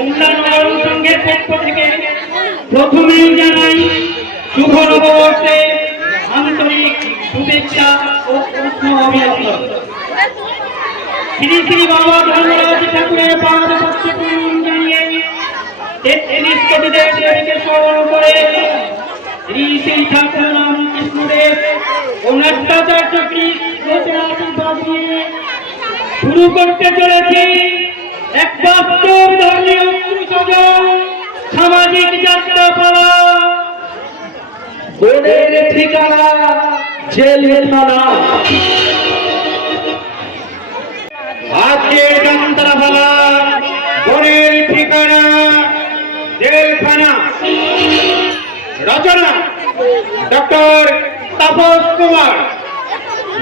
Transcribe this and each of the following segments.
নবরণ সংঘের পক্ষ থেকে প্রথমেই জানাই শুভ নববর্ষে আন্তরিক শুভেচ্ছা ও উষ্ণ অভিনন্দন। শ্রী শ্রী বাবা ধর্মরাজ ঠাকুরের পাদপদ্মে প্রণাম জানিয়ে ৩৩ কোটি দেবদেবীকে স্মরণ করে শ্রী শ্রী ঠাকুর রামকৃষ্ণদেব ও নাট্যাচার্য ঘোষের আশীর্বাদ নিয়ে শুরু করতে চলেছি এক বাস্তব ধর্মীয় সংযোজন সামাজিক যাত্রাপালা। বনের ঠিকানা জেলখানা। আজকের যাত্রাপালা বনের ঠিকানা জেলখানা। রচনা ডক্টর তাপস কুমার,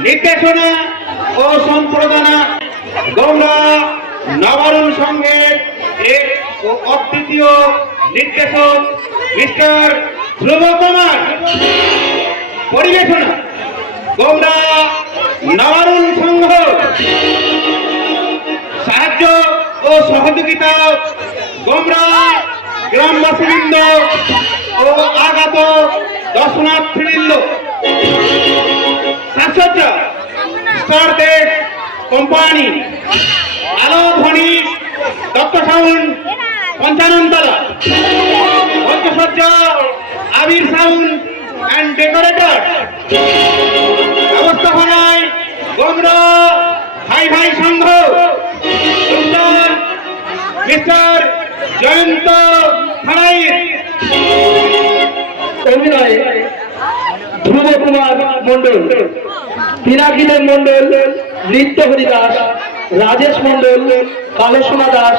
নির্দেশনা ও সম্পাদনা গৌড়া নবরণ সংঘের এক ও অদ্বিতীয় নির্দেশক মিস্টার ধ্রুব কুমার। পরিবেশনা গৌড়া নবরণ সংঘ। সাহায্য ও সহযোগিতা গৌড়া গ্রামবাসীবৃন্দ ও আগত দর্শনার্থীবৃন্দ। সাজসজ্জা স্টার দেশ কোম্পানি, আলো ধ্বনি দত্ত সাউন্ড পঞ্চাননতলা, মঞ্চসজ্জা আবির সাউন্ড অ্যান্ড ডেকোরেটর। ব্যবস্থাপনায় গৌড়া ভাই ভাই সংঘ, মিস্টার জয়ন্ত থানাইর। অভিনয়ে ধ্রুব কুমার মন্ডল, পিনাকিলের মন্ডল, নৃত্য হরিদাস, রাজেশ মন্ডল, কালসোনা দাস,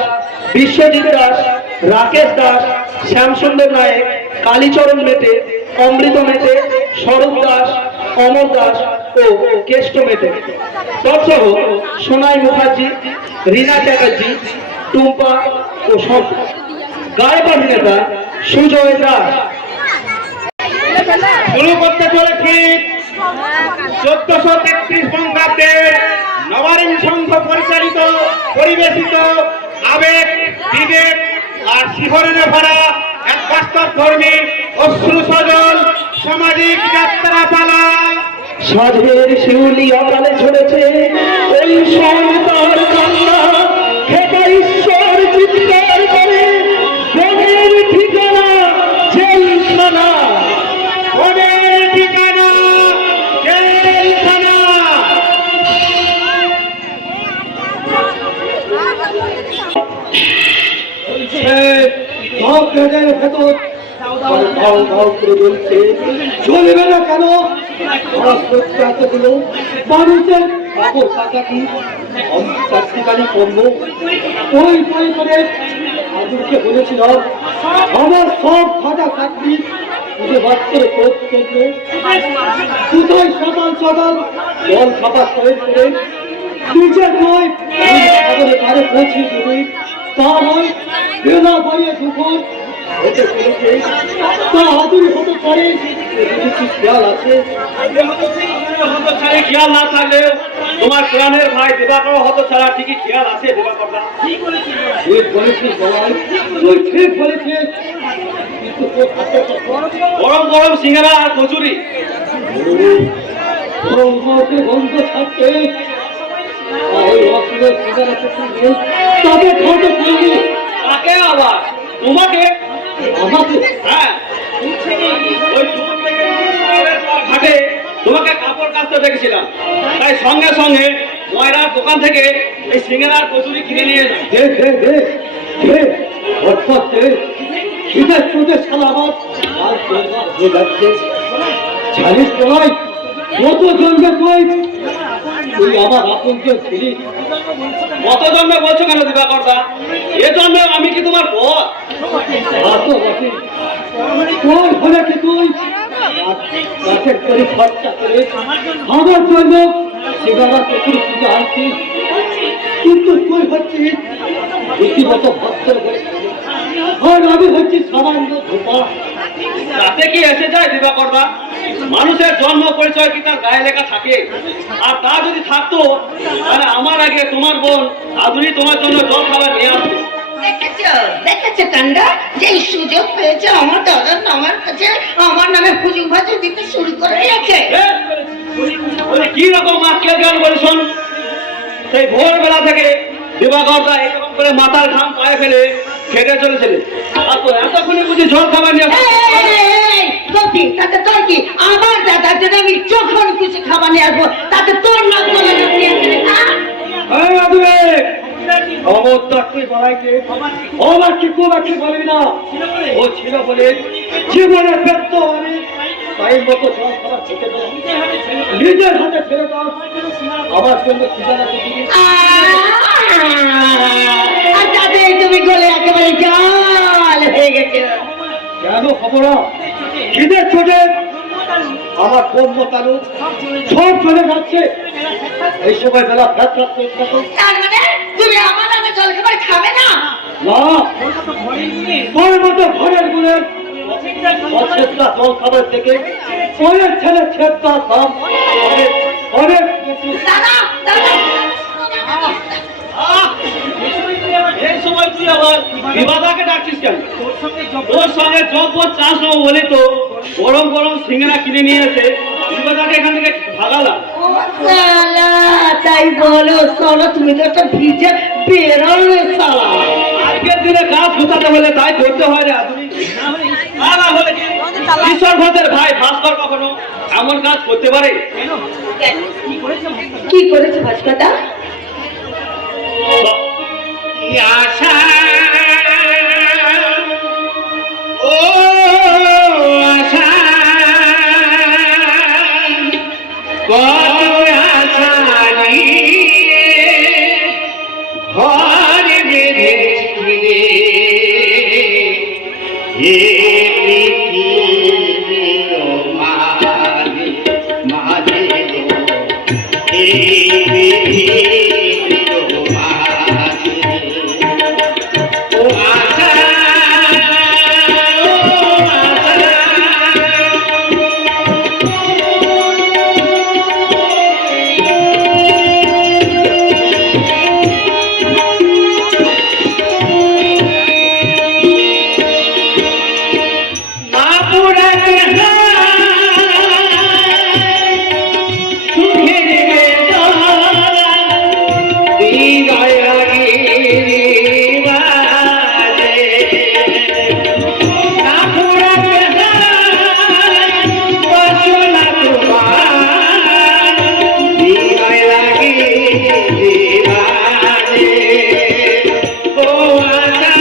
বিশ্বজিৎ দাস, রাকেশ দাস, শ্যামসুন্দর নায়ক, কালীচরণ মেটে, অমৃত মেটে, স্বরূপ দাস, অমর দাস ও কেষ্ট মেটে। তৎসহ সোনাই মুখার্জি, রীনা চ্যাটার্জি, টুম্পা ও সব গায়ক অভিনেতা সুজয় দাস। শুরু করতে চলেছি 1433 বঙ্গাব্দে নবরণ সংঘ পরিচালিত পরিবেশিত আবেগ বিবেক আর শিহরণে ভরা এক বাস্তব ধর্মী অশ্রু সজল সামাজিক যাত্রাপালা। সাধের শিউলি অকালে ঝরেছে, এই সন্তার কান্না খেপা ঈশ্বর চিৎকার করে। বনের ঠিকানা জেলখানা, বনের ঠিকানা জেলখানা। ভেতর চলবে না কেন? মানুষের কাপড় কাটাকি অন্তর্কালী পণ্য ওই বই করে আজকে বলেছিল আমার সব ফাটা চাকরি পুজো ভাত করে কোপ করবে। কোথায় সকাল সকাল জল খাবার করে করে নিজের নয় সাগরে পারে পৌঁছে দেবে, তা নয় বেলা বইয়ে দুপুর হতে চলেছে। তা আদুরি হতে পারে খেয়াল আছে? খেয়াল না থাকলে তোমার প্রাণের ভাই দিবাকর হতো ছাড়া ঠিকই খেয়াল আছে। দিবাকরটা ঠিক বলেছিস সবাই, তুই ঠিক বলেছিস, কিন্তু তোর হাতে গরম গরম সিঙ্গারা আর কচুরি বন্ধ থাকতে তবে ঘটে পাইনি। তাকে আবার তোমাকে আমাকে হ্যাঁ ওই ঘাটে তোমাকে কাপড় কাচতে দেখেছিলাম, তাই সঙ্গে সঙ্গে ময়রার দোকান থেকে এই সিঙ্গারা কচুরি কিনে নিয়ে এলাম। জানিস নয় কত জন্মে কই তুই আমার আপনকে ছিলি। কত জন্মে বলছো কেন দিবাকরদা? এ জন্মে আমি কি তোমার বর? তোর হলে কি তুই গাছের করে খরচা করে আমার জন্য সিগারা প্রচুর পুজো আসছিস, কিন্তু তুই হচ্ছিস রীতিমত ভক্ত আর আমি হচ্ছি সামান্য ধোপা। তাতে কি এসে যায় দিবাকরদা? মানুষের জন্ম পরিচয় কি তার গায়ে লেখা থাকে? আর তা যদি থাকতো তাহলে আমার আগে তোমার বোন আধুনি তোমার জন্য জল খাবার নিয়ে আসতো। দেখেছো দেখেছো কাণ্ড, যে সুযোগ পেয়েছে আমার দাদার নামের কাছে আমার নামে হুজুম ভাজু দিতে শুরু করে দিয়েছে। কি রকম আজকের গান বলে শোন, সেই ভোরবেলা থেকে দিবাকরটা এরকম করে মাথার ঘাম পায়ে ফেলে খেটে চলেছিল, আর তো এতক্ষণে বুঝি ঝড় খাবার নিয়ে তাতে তোর কি? আমার দাদার জন্য আমি যখন কিছু খাবার নিয়ে আসবো তাতে তোর নাম বলে বলবি না, ও ছিল বলে জীবনে ব্যর্থ আমি টাইম মতো জল খাবার খেতে পেলাম, নিজের হাতে ফেলে দাও আমার জন্য ঠিকানাতে দিবি। আর তাতে তুমি গলে একেবারে জল হয়ে গেছে। কেন হবো না? খিদের চোটে আমার কর্ম তালু সব চলে যাচ্ছে। এই সময় বেলা ফ্যাট ফ্যাট করে থাকো। তার মানে তুমি আমার নামে জল খাবার খাবে না? না, তোর মতো ঘরের গুণের অচেতনা জল খাবার থেকে অনেক ছেলে ছেদটা দাম অনেক অনেক বেশি। দাদা দাদা এই সময় তুই আবার বিবাদাকে ডাকছিস কেন? ওর সঙ্গে যত চাষ নেবো বলে তো গরম গরম সিঙ্গারা কিনে নিয়ে এসে বিবাদাকে এখান থেকে ভাগালাম। ও সালা, তাই বলো চলো, তুমি তো একটা ভিজে বেরোলে সালা। আজকের দিনে কাজ গুছাতে হলে তাই করতে হয় রে আদমি, না হলে কি ঈশ্বর ভদ্রের ভাই ভাস্কর কখনো এমন কাজ করতে পারে? কি করেছে ভাস্করদা? আশা ও আশা কত আশা নিয়ে ঘর বেঁধেছি রে, এ পৃথিবীর মাঝে মাঝে গো, এই পৃথিবীর মাঝে ও আশা ও আশা মা পুরাতে সুখের বেদনা হৃদয় লাগে বাজে, মা পুরাতে বাসনা তোমার হৃদয় লাগে বাজে, ও আশা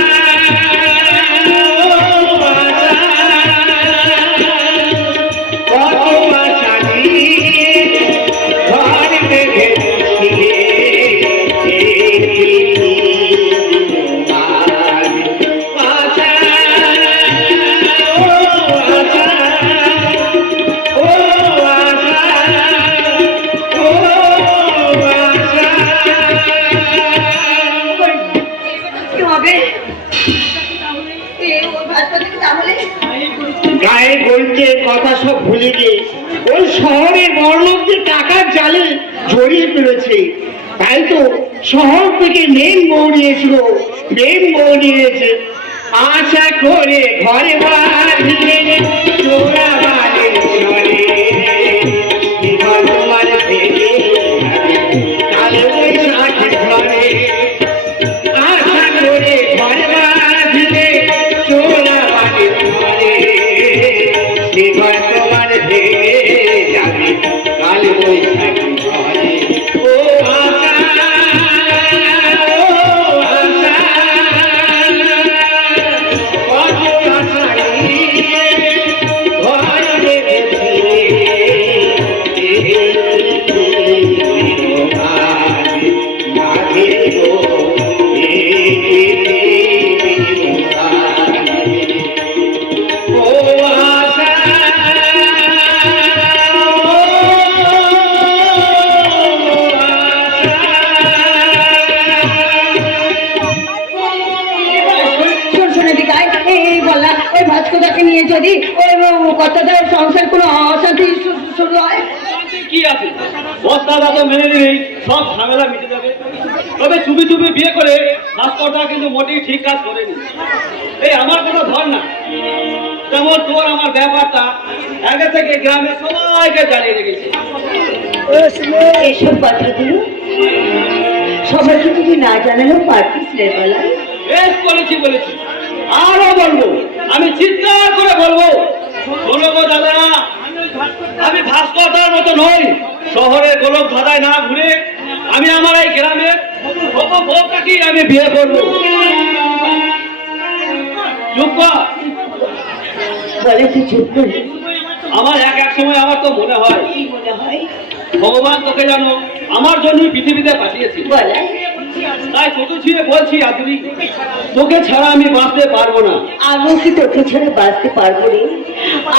কত আশা নিয়ে ঘর বেঁধেছি রে, এই পৃথিবীর মাঝে আশা ও আশা ও আশা ও আশা। কি হবে? ওই ভাস্করদা তাহলে গায়ে বলতে কথা সব ভুলে গিয়ে ওই শহরের বড়লোকদের টাকার জালে জড়িয়ে পড়েছে। তাই তো শহর থেকে মেন বউ নিয়েছিল, মেন বউ নিয়েছে আশা করে ঘরে বাঁধিলে চোরা বাড়ির চলে, এবার তোমার ভেঙে কালে বৈশাখী ঘরে আশা করে ঘরে বাঁধিলে চোরা বাড়ির চলে, এবার তোমার ভেঙে যাবে কালে বৈশাখী ঘরে, ও আশা ও আশা কত আশা নিয়ে ঘর বেঁধেছি রে, এই পৃথিবীর মাঝে মাঝে গো, এই পৃথিবীর মাঝে ও আশা শোন শোনে দিকাই, এই বললা ওই ভাস্করদাকে নিয়ে যদি ওই কথাটার সংসার কোনো অশান্তি শুরু হয়? কি আছে বস্তা দাদা মেনে নিলেই সব ঝামেলা মিটে যাবে। তবে চুপি চুপি বিয়ে করে ভাস্করদা কিন্তু মোটেই ঠিক কাজ করেনি। এই আমার কথা ধর না, যেমন তোর আমার ব্যাপারটা আগে থেকে গ্রামে সবাইকে জানিয়ে রেখেছে। এসব কথাগুলো সবাইকে যদি না জানালেও পারতিস রে বেলায়। বেশ বলেছি, আরো বলবো, আমি চিৎকার করে বলবো, শোনো গো দাদা, আমি ভাস্করদার মতো নই। শহরে গোলক ধাঁধায় না ঘুরে আমি আমার এই গ্রামের বউটাকেই আমি বিয়ে করবো। চুপ কর। বলে তুই চুপ করবি? আমার এক সময় আমার তো মনে হয় কি মনে হয়? ভগবান তোকে জানো আমার জন্যই পৃথিবীতে পাঠিয়েছি। বলে তাই তোকে ছুঁয়ে বলছি, আদুরি, তোকে ছাড়া আমি বাঁচতে পারবো না। আমিও কি তোকে ছেড়ে বাঁচতে পারবো রে?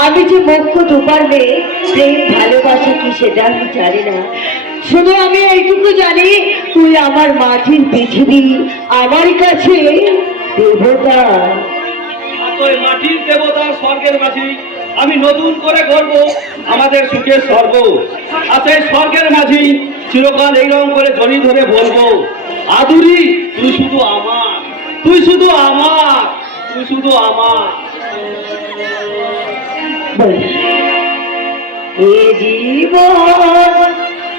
আমি যে মুখ্য দুবার মেয়ে, প্রেম ভালোবাসা কি সেটা আমি জানি না। শুধু আমি এইটুকু জানি, তুই আমার মাটির পৃথিবী, আমার কাছে দেবতা। ওই মাটির দেবতা স্বর্গের মাঝি আমি নতুন করে গর্ব আমাদের সুখের স্বর্গ। আর সেই স্বর্গের মাঝি চিরকাল এইরকম করে জড়ি ধরে বলবো, আদুরি তুই শুধু আমার, তুই শুধু আমার, তুই শুধু আমার। এ জীবন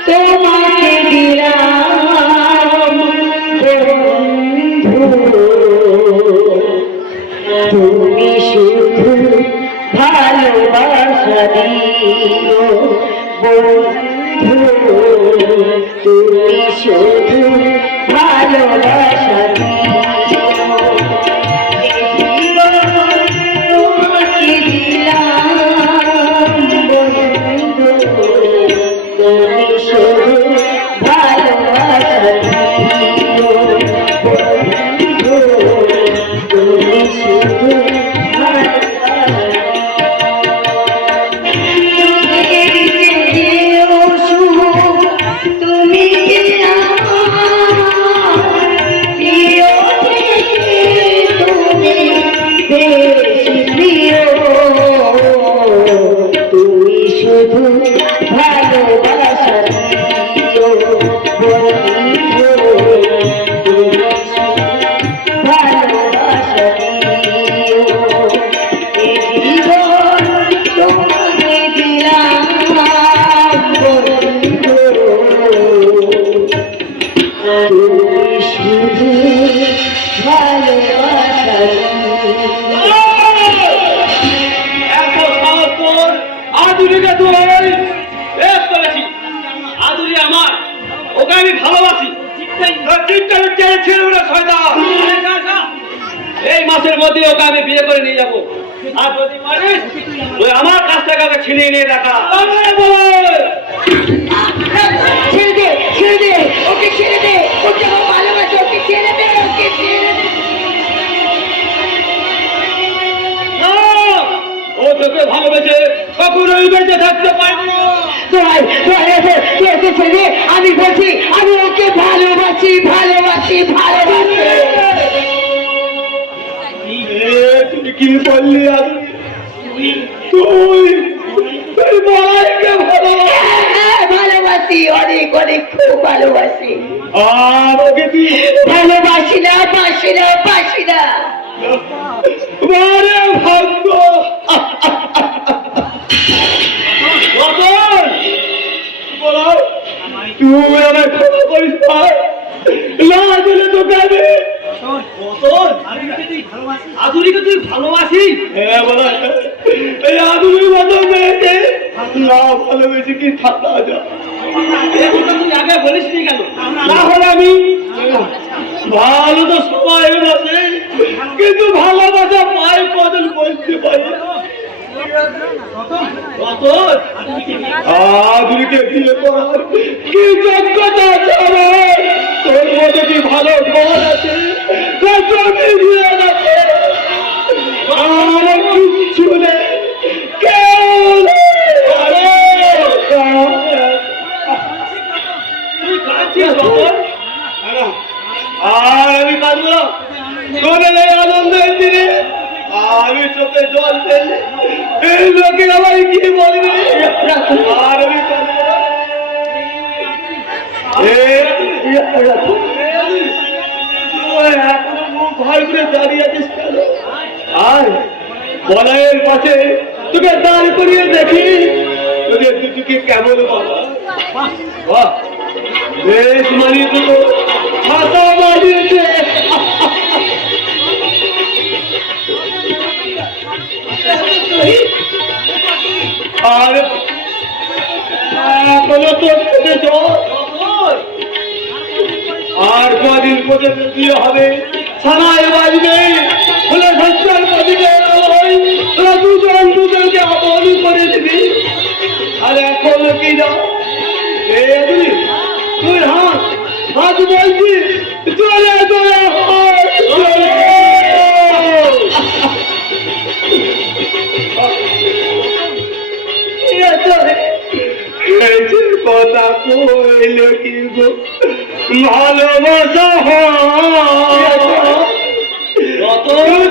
তোমাকে দিলাম বন্ধু, তুমি শুধু ভালোবাসা দিও বন্ধু, তুমি শুধু ভালোবাসা দিও। এ জীবন তোমাকে দিলাম বন্ধু, তুমি শুধু ভালোবাসা দিও বন্ধু, তুমি শুধু তুমি শুধু ভালোবাসা দিও বন্ধু, তুমি শুধু ভালোবাসা দিও। এ জীবন তোমাকে দিলাম বন্ধু, তুমি শুধু ভালোবাসা দিও। এত সাহস তোর, আদুরিকে তুই বেশ করেছি। আদুরি আমার, ওকে আমি ভালোবাসি। এই মাসের মধ্যে ওকে আমি বিয়ে করে নিয়ে যাবো। আর যদি পারিস তুই আমার কাছ থেকে ওকে ছিনিয়ে নিয়ে দেখা। ছেড়ে দে, ছেড়ে দে, ওকে ছেড়ে দে, ওকে আমার ভালোবাসে, ওকে ছেড়ে দে, ওকে ছেড়ে দে। না, ও তোকে ভালোবেসে কখনোই বেঁচে থাকতে পারবো না। ছেড়ে, আমি বলছি আমি ওকে ভালোবাসি, ভালোবাসি, ভালোবাসি। তুই কি বললি আদুরি? তুই তুই বলাইকে ভালোবাসি, অনেক অনেক খুব ভালোবাসি। আর ওকে তুই ভালোবাসি না, বাসি না, বাসি না। বারে ভাগ্য। রতন, বলো, তুই আমার ক্ষমা করিস ভাই, না দিলে তোকে আমি। রতন, আদুরিকে তুই ভালোবাসিস? হ্যাঁ বলো, এই আদুরির মতো মেয়েকে না ভালোবেসে কি থাকা যায়? তুই আগে বলিস নি কেন? না হলে আমি ভালো তো সবাই আছে, কিন্তু ভালোবাসা পায়ে কদল বলতে পারি। আদুরিকে বিয়ে করার কি যোগ্যতা আছে আমার? তোর মধ্যে কি ভালো ঘর আছে, আছে, আমার কিচ্ছু নেই, কেউ নেই। তুই কাঁদছিস বাবন? আর আমি কাঁদবো না? তোদের এই আনন্দের দিনে আমি চোখে জল ফেললে এই লোকে আমার কি বলবে? আর আমি কাঁদবো না। এখনো মুখ ভয় করে দাঁড়িয়ে আছিস কেন? আয় বলাইয়ের পাশে তোকে দাঁড় করিয়ে দেখি তোদের দুটিকে কেমন বলা। বাহ, বেশ মানিয়েছে তো, ভাষা মানিয়েছে। আর এখনো তোর চোখে জল। আর কদিন পর্যন্ত বিয়ে হবে, ছানায় বাজবে, বলে সচ্চার বাজবে, তোরা দুজন দুজনকে আপন করে দিবি। আর এখন কি না তুই হাত হাত বলছি, চলে চলে কথা কইল কি গো, ভালোবাসা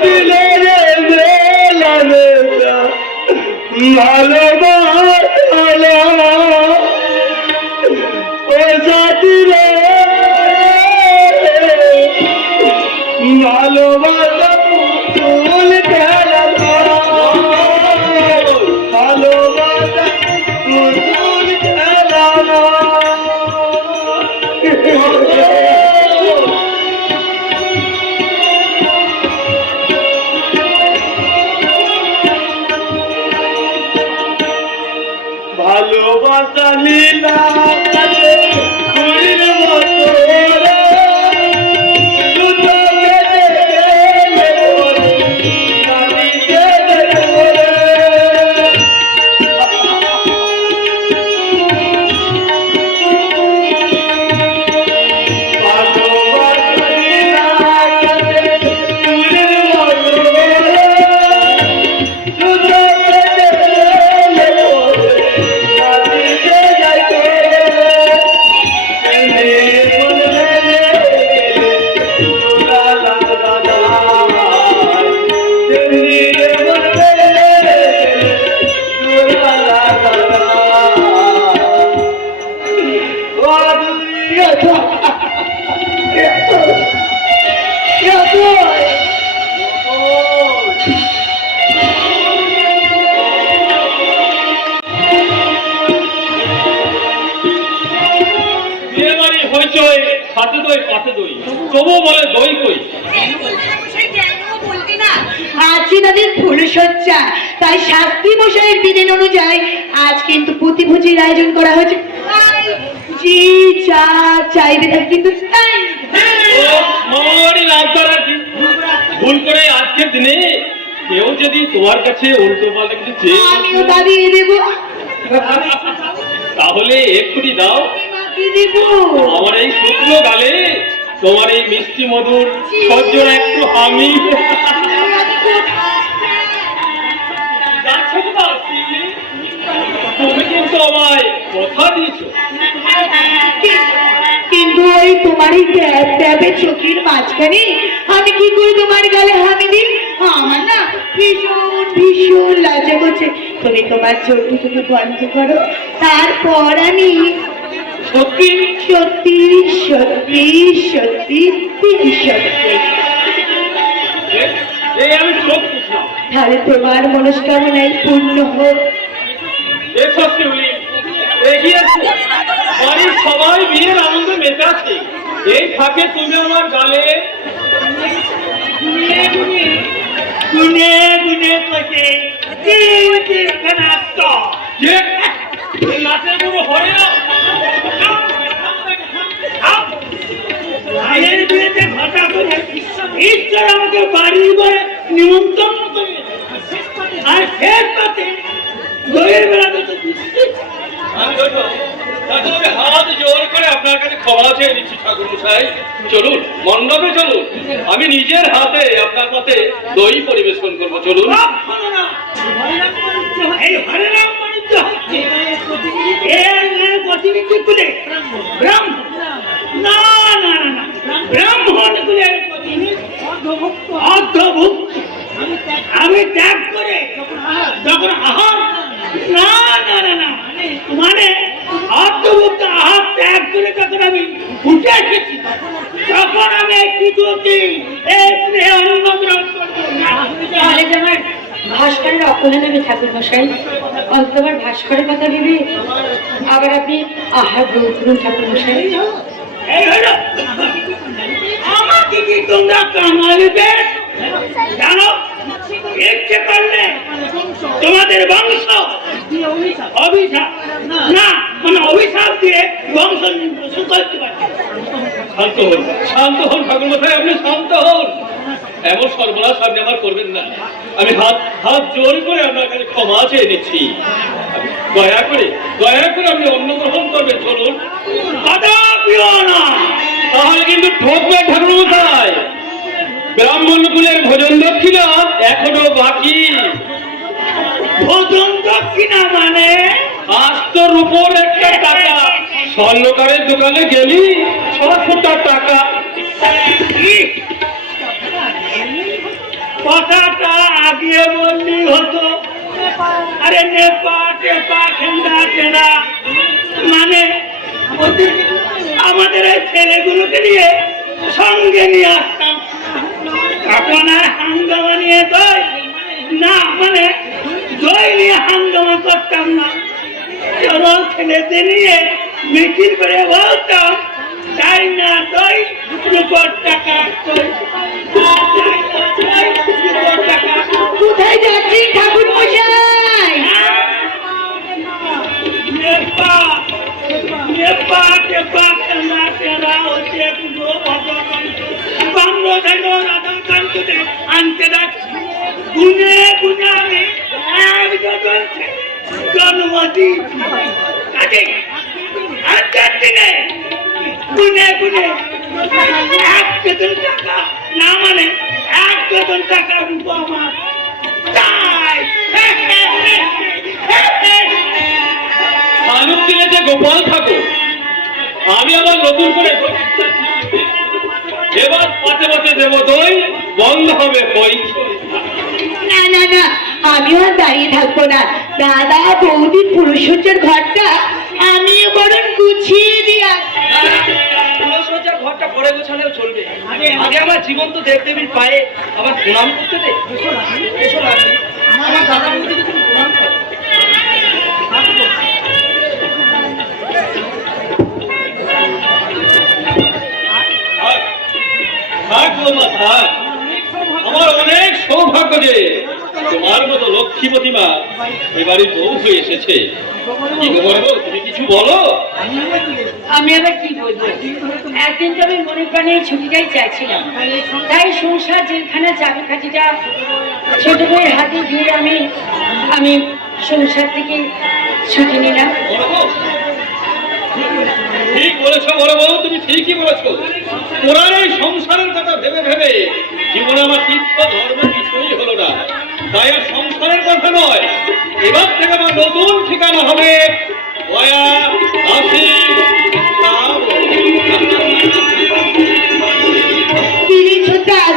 দিলে ভালোবাসা ও সাথী রে, ভালোবাসা ফুল খেলা, ভালোবাসা ফুল খেলা। ভালোবাসা লীলা কালে ফুলের মতো রে, দুটো কেটে গেলে ওরে, নারীকে দেখো রে। ভালোবাসা লীলা কালে ফুলের মতো রে, দুটো কেটে গেলে ওরে, তবু বলে দই কই। আজকে তাদের ফুলসজ্জা, তাই শাস্ত্রী মশাইয়ের বিধান অনুযায়ী আজ কিন্তু প্রতিভোজির আয়োজন করা হয়েছে। জি যা চাইবে তা কিন্তু তাই। ভুল করে আজকের দিনে কেউ যদি তোমার কাছে উল্টো পাল্টা কিছু চেয়ে, আমিও তা দিয়ে দেবো। তাহলে এক্ষুনি দাও। আমার এই শুকনো গালে তোমার এই মিষ্টি মধুর সহ্যর একটু হামি। তুমি কিন্তু আমায় কথা দিয়েছো, কিন্তু ওই তোমার এই ট্যাবে চোখের মাঝখানে আমি কি করে তোমার গালে হামি দিই? আমার না ভীষণ ভীষণ লজ্জা করছে। তুমি তোমার চোখ দুটো বন্ধ করো, তারপর আমি সত্যি সত্যি সত্যি সত্যি সত্যি এই আমি চোখ বুঝলাম। তাহলে তোমার মনস্কামনাই পূর্ণ হোক। বাড়ির সবাই বিয়ের আনন্দে মেতে আছে, এই ফাঁকে তুমি আমার গালে গুনে গুনে কষে নাচের পুরো হয়ে না। ভাইয়ের বিয়েতে ঘটা করে ঈশ্বর আমাকে বাড়ি করে নিমন্ত্রণ করে, আর শেষ পাতে দইয়ের বেলাতে তো হাত জোর করে আপনার কাছে ক্ষমা চেয়ে নিচ্ছি ঠাকুর মশাই। চলুন মণ্ডপে চলুন, আমি নিজের হাতে আপনার পথে দই পরিবেশন করবো। চলুন। এই হরে রাম বাণিজ্য হচ্ছে প্রতিনিধি কুলে ব্রাহ্মণ, না না না ব্রাহ্মণ কুলের প্রতিনিধি অর্ধভুক্ত আমি ত্যাগ করে যখন আহার, না না না না মানে অর্ধভুক্ত আহার ত্যাগ করে যখন আমি উঠে এসেছি তখন আমি কিছুটি অন্ন গ্রহণ করবো না। তাহলে যে আমার ভাস্করের অপমান হবে ঠাকুর মশাই, অন্তত আমার ভাস্করের কথা ভেবে আবার আপনি আহার গ্রহণ করুন ঠাকুর মশাই। এই হলো আমাকে কি তোমরা কামালিবে জানো? ইচ্ছে করলে তোমাদের বংশ অভিশাপ না মানে অভিশাপ দিয়ে বংশ করতে পারবে। শান্ত হন ঠাকুর মশাই, আপনি শান্ত হন। এমন সর্বনাশ আপনি আমার করবেন না। আমি হাত জোর করে আপনার কাছে ক্ষমা চেয়ে নিচ্ছি। দয়া করে আপনি অন্ন গ্রহণ করবেন। চলুন। কদাপিও না। তাহলে কিন্তু ঠকবেন ঠাকুর মশাই। ব্রাহ্মণ কুলের ভোজন দক্ষিণা এখনো বাকি। ভোজন দক্ষিণা মানে আস্তর উপর একটা টাকা। স্বর্ণকারের দোকানে গেলি 600 টাকা। কি? কথাটা আগে বললি হতো। আরে নেপা টেপা খেন্দা টেনা মানে আমাদের এই ছেলেগুলোকে নিয়ে সঙ্গে নিয়ে আসতাম। এখন আর হাঙ্গামা নিয়ে দই না মানে দই নিয়ে হাঙ্গামা করতাম না। এবং ছেলেদের নিয়ে মিছিল করে বলতাম তাই না দই রূপর টাকা টাকা। কোথায় যাচ্ছি ঠাকুর মশাই? নেপা নেপা টেপা খেলা টেরা হচ্ছে বাংলো থেকে রাধা কান্তকে আনতে যাচ্ছি। গুনে গুনে আমি এক ডজন জন্মদিন কাজে আর 4 দিনে গুনে গুনে 1 ডজন টাকা না মানে 1 ডজন টাকা রূপ আমার তাই। আলুর দিলে যে গোপাল ঠাকুর, আমি আবার নতুন করে এবার পাতে পাতে দেবো দই, বন্ধ হবে বই। না না না, আমিও আর দাঁড়িয়ে থাকবো না। দাদা বৌদির পুরুষসজ্জার ঘরটা আমি বরং গুছিয়ে দিয়ে আসি। পুরসজ্জার ঘরটা পরে গোছালেও চলবে। আগে আমার জীবন্ত দেবদেবীর পায়ে আবার প্রণাম করতে দে। এসো রাখি। আমার দাদা বৌদিকে তুমি প্রণাম করো। থাক বৌমা থাক, আমার অনেক সৌভাগ্য যে তোমার মতো লক্ষ্মীপতি মা এবারে বউ হয়ে এসেছে। কি বলবো, তুমি কিছু বলো। আমি আবার কি বলবো, একদিন তো আমি মনে প্রাণে ছুটিটাই চাইছিলাম, তাই সংসার জেলখানা চাবিকাঠিটা ছোট বউয়ের হাতে দিয়ে আমি সংসার থেকে ছুটি নিলাম। ঠিক বলেছো বড় বউ, তুমি ঠিকই বলেছো। ওরার এই সংসারের কথা ভেবে ভেবে জীবনে আমার তীর্থ ধর্ম কিছুই হলো না। তাই আর সংসারের কথা নয়, এবার থেকে আমার নতুন ঠিকানা হবে গয়া, কাশী,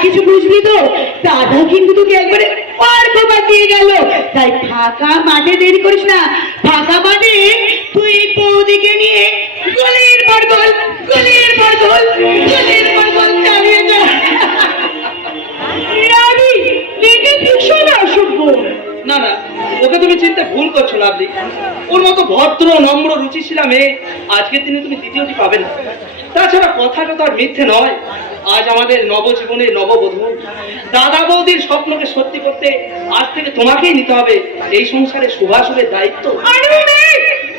কিছু বুঝলি তো? দাদা কিন্তু তোকে একবারে পার খবর দিয়ে গেল। তাই ফাঁকা মাঠে দেরি করিস না। ফাঁকা মাঠে তুই বৌদিকে নিয়ে গলির পরগল চালিয়ে যা। আমি দেখে ভীষণ অসভ্য। না না, ওকে তুমি চিনতে ভুল করছো লাভলি। ওর মতো ভদ্র নম্র রুচিশীলা মেয়ে আজকের দিনে তুমি দ্বিতীয়টি পাবে না। তাছাড়া কথাটা তো আর মিথ্যে নয়। আজ আমাদের নবজীবনের নববধূ দাদা বৌদির স্বপ্নকে সত্যি করতে আজ থেকে তোমাকেই নিতে হবে এই সংসারে শুভাশুভের দায়িত্ব।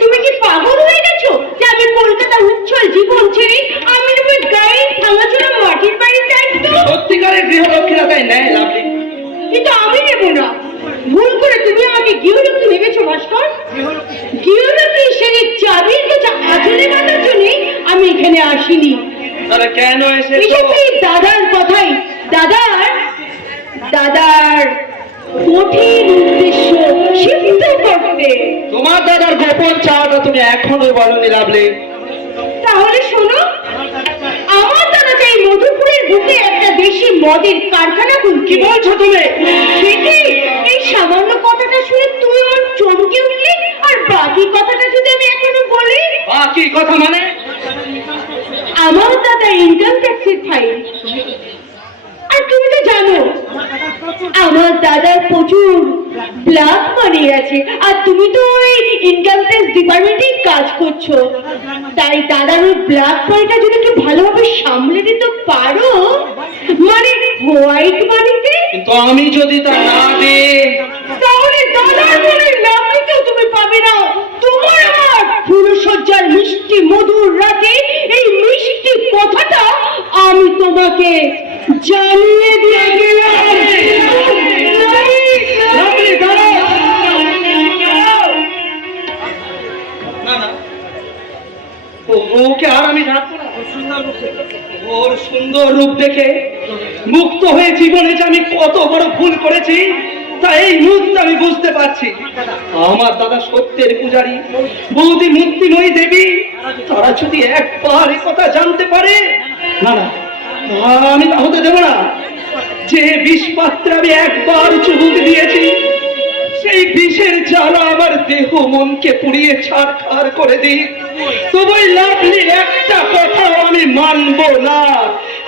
তুমি কি পাগল হয়ে গেছো যে আমি কলকাতা উচ্ছল জীবন ছেড়ে আমি তোমার গায়ে ভাঙাচোরা মাটির বাড়ির দায়িত্ব? সত্যিকারের গৃহলক্ষ্মীরা তাই নেয় লাভলি। কিন্তু আমি নেব না। ভুল করে তুমি আমাকে গৃহলক্ষ্মী ভেবেছো ভাস্কর। গৃহলক্ষ্মী সেই চাবির কাছে আঁচলে বাঁধার জন্য আমি এখানে আসিনি। তাহলে কেন এসেছো? এসেছি দাদার কথাই। দাদার কঠিন উদ্দেশ্য সিদ্ধ করতে। তোমার দাদার গোপন চাওয়াটা তুমি এখনো বলনি লাভলি। তাহলে শোনো, আমার দাদা চাই মধুপুরের বুকে একটা দেশি মদের কারখানা খুলতে। কি বলছো তুমি? সেটি এই সামান্য কথাটা শুনে তুই আমার চমকে উঠলি, আর বাকি কথাটা যদি আমি এখনো বলি। বাকি কথা মানে? আমার দাদা ইনকাম ট্যাক্সের দাদার প্রচুর ব্ল্যাক মানি আছে, আর তুমি তো ওই ইনকাম ট্যাক্স ডিপার্টমেন্টে কাজ করছো, তাই দাদার ওই ব্ল্যাক মানিটা যদি একটু ভালোভাবে সামলে দিতে পারো, মানে হোয়াইট মানিতে, কিন্তু আমি যদি তা না দিই, তাহলে দাদার মনের লাভটাও তুমি পাবে না। তোমার আমার ফুলসজ্জার মিষ্টি মধুর রাতে এই মিষ্টি কথাটা আমি তোমাকে জানিয়ে দিয়ে গেলাম। না না, ওকে আর আমি রাখবো না। ওর সুন্দর রূপ দেখে মুক্ত হয়ে জীবনে যে আমি কত বড় ভুল করেছি তা এই মুহূর্তে আমি বুঝতে পারছি। আমার দাদা সত্যের পূজারী, বৌদি মুক্তিময়ী দেবী, তারা যদি একবার এ কথা জানতে পারে, না না, আমি তা হতে দেবো না। যে বিষ পাত্রে আমি একবার চুমুক দিয়েছি, সেই বিষের জ্বালা আমার দেহ মনকে পুড়িয়ে ছাড়খাড় করে দিই, তবু লাভলির একটা কথাও আমি মানব না,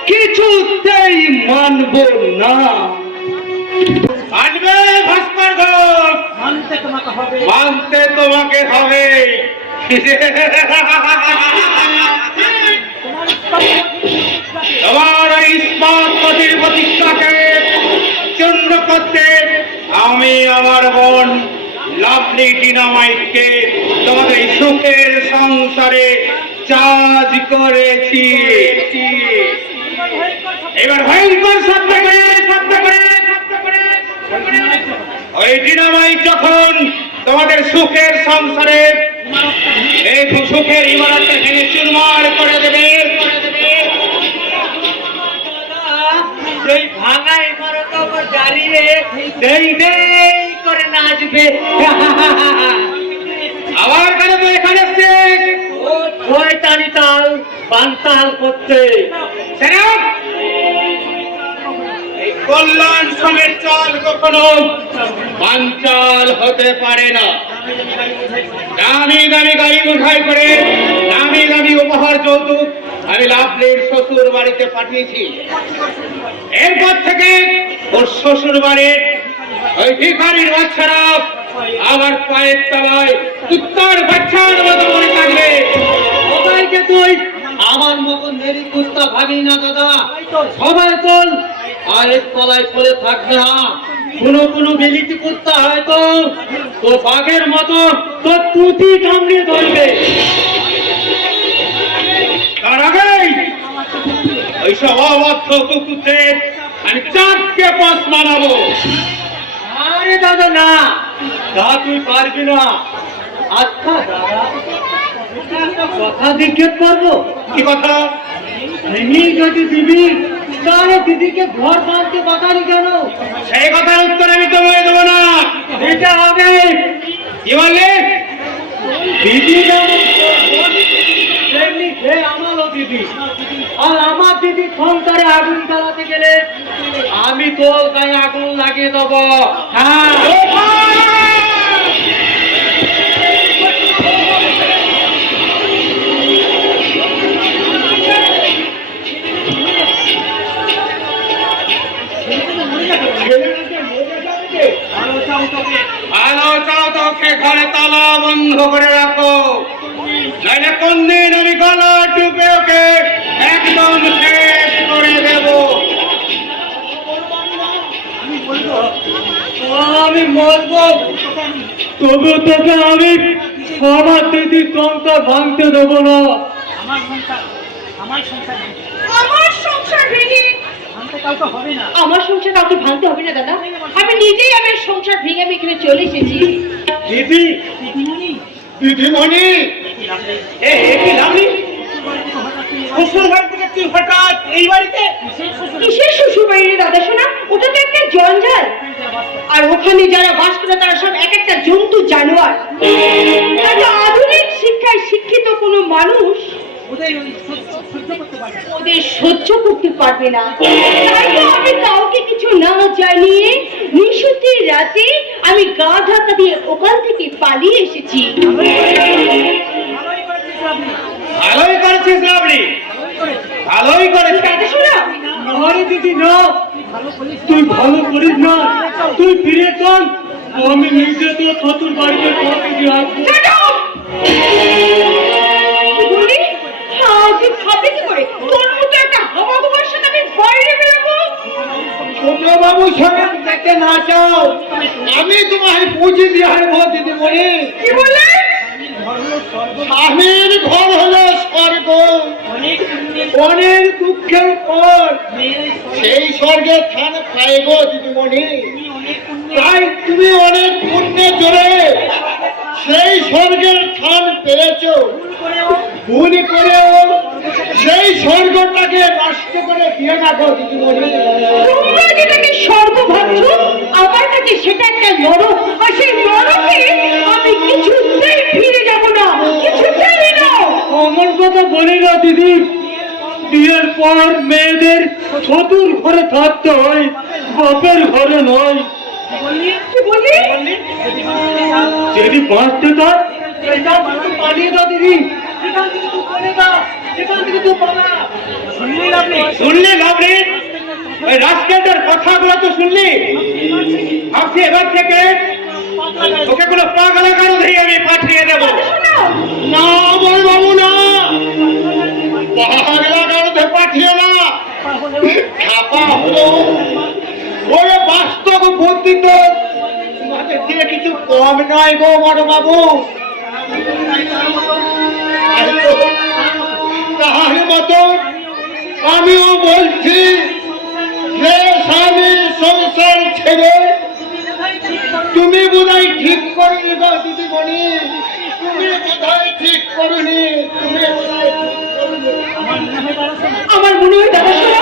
কিছুতেই মানব না। আসবে ভাস্কর ঘোষ, মানতে তোমাকে হবে। তোমার এই ইস্পাত পথের প্রতিজ্ঞাকে চূর্ণ করতে আমি আমার বোন লাভলি ডিনামাইটকে তোমাদের সুখের সংসারে চার্জ করেছি। এবার ভয়ঙ্কর শব্দ করে ওই ডিনামাইট যখন তোমাদের সুখের সংসারে এই সুখের ইমারতকে ভেঙে চুরমার করে দেবে, সেই ভাঙা ইমারত উপর দাঁড়িয়ে দেই দেই করে নাচবে। আবার কেন তো এখানে শেষ ওই টানি তাল বানতাল করতে এই কল্যাণ সমেত চাল কখনো বানচাল হতে পারে না। দামি দামি গাড়ি উঠাই করে দামি দামি উপহার যৌতুক আমি লাভলির শ্বশুর বাড়িতে পাঠিয়েছি। এরপর থেকে ওর শ্বশুর বাড়ির ওই ভিখারির বাচ্চারা আমার পায়ের তলায় কুত্তার বাচ্চার মতো মনে থাকবে। সবাইকে তুই আমার মতন মেরি কুত্তা ভাবি না দাদা, সবাই তোল পায়ের তলায় পড়ে থাকবে না। কোনো বেলিতি কুত্তা হয়তো তো বাঘের মতো তোর টুটি কামড়ে ধরবে। তার আগেই ওইসব অবাধ্য কুকুরদের আমি চারটে পাস মানাবো। আরে দাদা না, তা তুই পারবি না। আচ্ছা দাদা, একটা কথা জিজ্ঞেস করবো। কি কথা? ভেঙে যদি দিবি তাহলে দিদিকে ঘর বাঁধতে বাঁধালি কেন? সেই কথার উত্তর আমি তোমায় দেবো না। এটা হবে কি বললে? দিদি তেমনি সে আমারও দিদি, আর আমার দিদি সংসারে আগুন জ্বালাতে গেলে আমি তোর গায়ে আগুন লাগিয়ে দেবো। হ্যাঁ, ভালো চাও তো ওকে ঘরে তালা বন্ধ করে রাখো, নাইলে কোন দিন আমি গলা ডুবে ওকে একদম শেষ করে দেব। আমি মরবো তবু তোকে আমি আমার দিদি সংসার ভাঙতে দেবো না। আমার সংসার ভেঙে আমার সংসার কাউকে ভাঙতে হবে না দাদা, আমি নিজেই আমার সংসার ভেঙে আমি এখানে চলে এসেছি। দিদি, দিদিমণি, এ কি লাভলি? শ্বশুর বাড়ি থেকে তুই হঠাৎ এই বাড়িতে? কিসের শ্বশুর বাড়ি রে দাদা শোনা, ওটা তো একটা জঞ্জাল, আর ওখানে যারা বাস করে তারা সব এক একটা জন্তু জানোয়ার। এত আধুনিক শিক্ষায় শিক্ষিত কোনো মানুষ ওদের সহ্য করতে পারবে না, তাই তো আমি কাউকে কিছু না জানিয়ে নিশুতি রাতে আমি গা ঢাকা দিয়ে ওখান থেকে পালিয়ে এসেছি। ভালোই করেছিস লাভলি, ভালোই করেছিস। দাদা শোনা, নরে দিদি না, তুই ভালো করিস না, তুই ফিরে চল, আমি নিজে তো শ্বশুর বাড়িতে পৌঁছে দিয়ে আসবো। বলি, হ্যাঁ, তুই খাবে কি করে? তোর মতো একটা হাওয়া সাথে আমি বাইরে বেরোবো? ছোট বাবু সঙ্গে যেতে না চাও, আমি তোমায় পৌঁছে দিয়ে আসবো দিদিমণি। কি বলে? স্বামীর ঘর হলো স্বর্গ, অনেক দুঃখের পর সেই স্বর্গের স্থান পাইব দিদিমণি। তাই তুমি অনেক পুণ্যে জোরে সেই স্বর্গের স্থান পেয়েছ, ভুল করেও সেই স্বর্গটাকে নষ্ট করে দিয়ে রাখো দিদিমণি। তোমরা যেটাকে স্বর্গ ভাবছো, আমার কাছে সেটা একটা নরক, আর সেই নরকে আমি কিছুতেই ফিরে যাব না, কিছুতেই না। আমার কথা বলি না দিদি, বিয়ের পর মেয়েদের শ্বশুর ঘরে থাকতে হয়, বাপের ঘরে নয়। কি বললি? যদি বাঁচতে চায় পালিয়ে দাও দিদি, এখান থেকে তো পালিয়ে দাও, এখান থেকে তো পালা। শুনলি লাভলি, ওই রাজকেন্দ্রের কথাগুলো তো শুনলি? ভাবছি এবার থেকে ওকে কোনো পাগলা কারণেই আমি পাঠিয়ে দেবো। না বল বাবু, না, পাগলা কারণে পাঠিয়ে না, ছাপা হলো ওই বাস্তব বুদ্ধি তো তোমাদের থেকে কিছু কম নয় গো বড় বাবু। তাহার মতো আমিও বলছি যে স্বামী সংসার ছেড়ে তুমি বোধহয় ঠিক করনি গো দিদিমণি, তুমি বোধহয় ঠিক করনি, তুমি বোধহয় ঠিক করনি। আমার মনে হয় দাদা শোনা,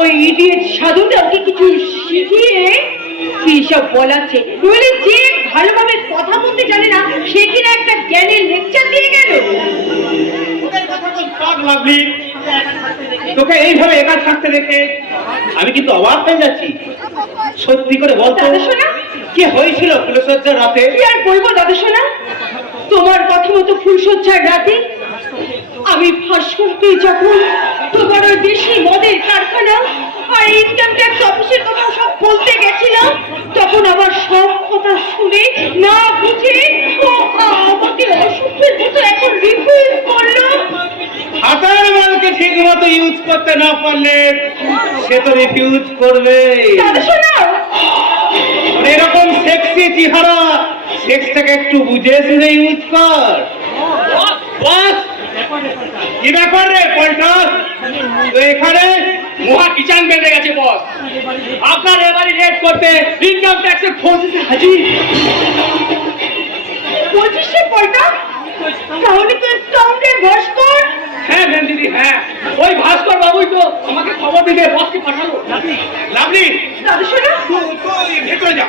ওই ইডিয়েট সাধুটা ওকে কিছু শিখিয়ে কি সব বলাচ্ছে, নইলে যে ভালোভাবে কথা বলতে জানে না সে কিনা একটা জ্ঞানের লেকচার দিয়ে গেল। ওদের কথা তো সব লাভলি, তোকে এইভাবে একা থাকতে দেখে আমি কিন্তু অবাক হয়ে যাচ্ছি। সত্যি করে বলতো দাদা শোনা, কি হয়েছিল ফুলসজ্জার রাতে? কি আর বলবো দাদা শোনা, তোমার কথা মতো ফুলসজ্জার রাতে আমি ভাস্করকে যখন তোমার ওই দেশি মদের কারখানা আর ইনকাম ট্যাক্স অফিসের কথা সব বলতে গেছিলাম, তখন আবার সব কথা শুনে না বুঝে ও আমাকে অসভ্যের মতো এখন রিফিউজ করলো। হাতার মালকে ঠিক মতো ইউজ করতে না পারলে সে তো রিফিউজ করবে। দাদা শোনা, এরকম সেক্সি চেহারা, সেক্সটাকে একটু বুঝে শুনে ইউজ কর। বস, কি ব্যাপার রে পল্টা, তো এখানে মহা কিচান বেঁধে গেছে বস। আপনার এবারে রেড করতে ইনকাম ট্যাক্সের ফোর্সে হাজির। বলছিস সে পল্টা, তাহলে তো স্টাউন্ডের ভাস্কর। হ্যাঁ ম্যাম দিদি, হ্যাঁ ওই ভাস্কর বাবুই তো আমাকে খবর দিলে বসকে পাঠালো। লাভলি, দাদা শোনা, ভেতরে যা,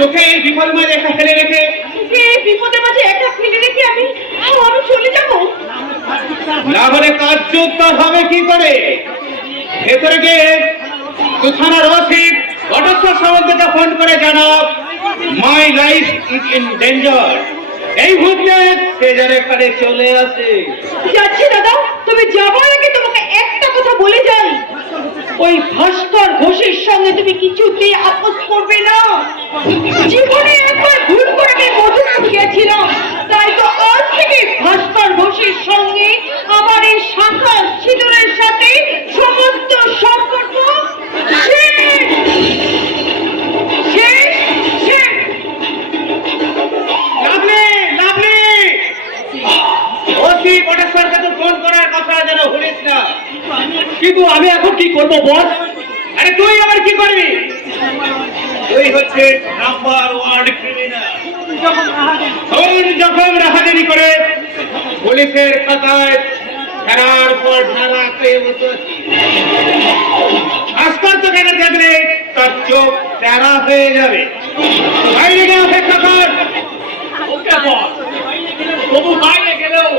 তোকে এই বিপদের মাঝে একা ফেলে রেখে যে বিপদের মাঝে একা ফেলে রেখে আমি চলে যাবো? না হলে কাজ চুক্তা হবে কি করে? ভেতরে গিয়ে তো থানার ওসি ঘটেশ্বর সামন্তকে ফোন করে জানাও my life is in danger. এই বুঝলে সে যেন এখানে চলে আসে। যাচ্ছি দাদা, তবে যাবার আগে তোমাকে একটা কথা বলে যাই, ওই ভাস্কর ঘোষের সঙ্গে তুমি কিছুতেই আপোস করবে না। জীবনে একবার ভুল করে আমি মধুপুর গেছিলাম, তাই তো আজ থেকে ভাস্কর ঘোষের সঙ্গে আমার এই শাখা সিঁদুরের সাথে সমস্ত সম্পর্ক শেষ। শেষ, শেষ। লাভলি, লাভলি, ওসি ঘটেশ্বরকে তো ফোন করার কথা যেন ভুলিস না। কিন্তু আমি এখন কি করব বস? আরে তুই আবার কি করবি? তুই হচ্ছে নাম্বার 1 ক্রিমিনাল। যখন রাহাজানি করে পুলিশের খাতায় ফেরার পর ধারা পেয়ে বসেছি, ভাস্কর তো কেন দেখলে তার চোখ তেরা হয়ে যাবে। বাইরে গিয়ে অপেক্ষা কর। ওকে বস, তবু বাইরে গেলেও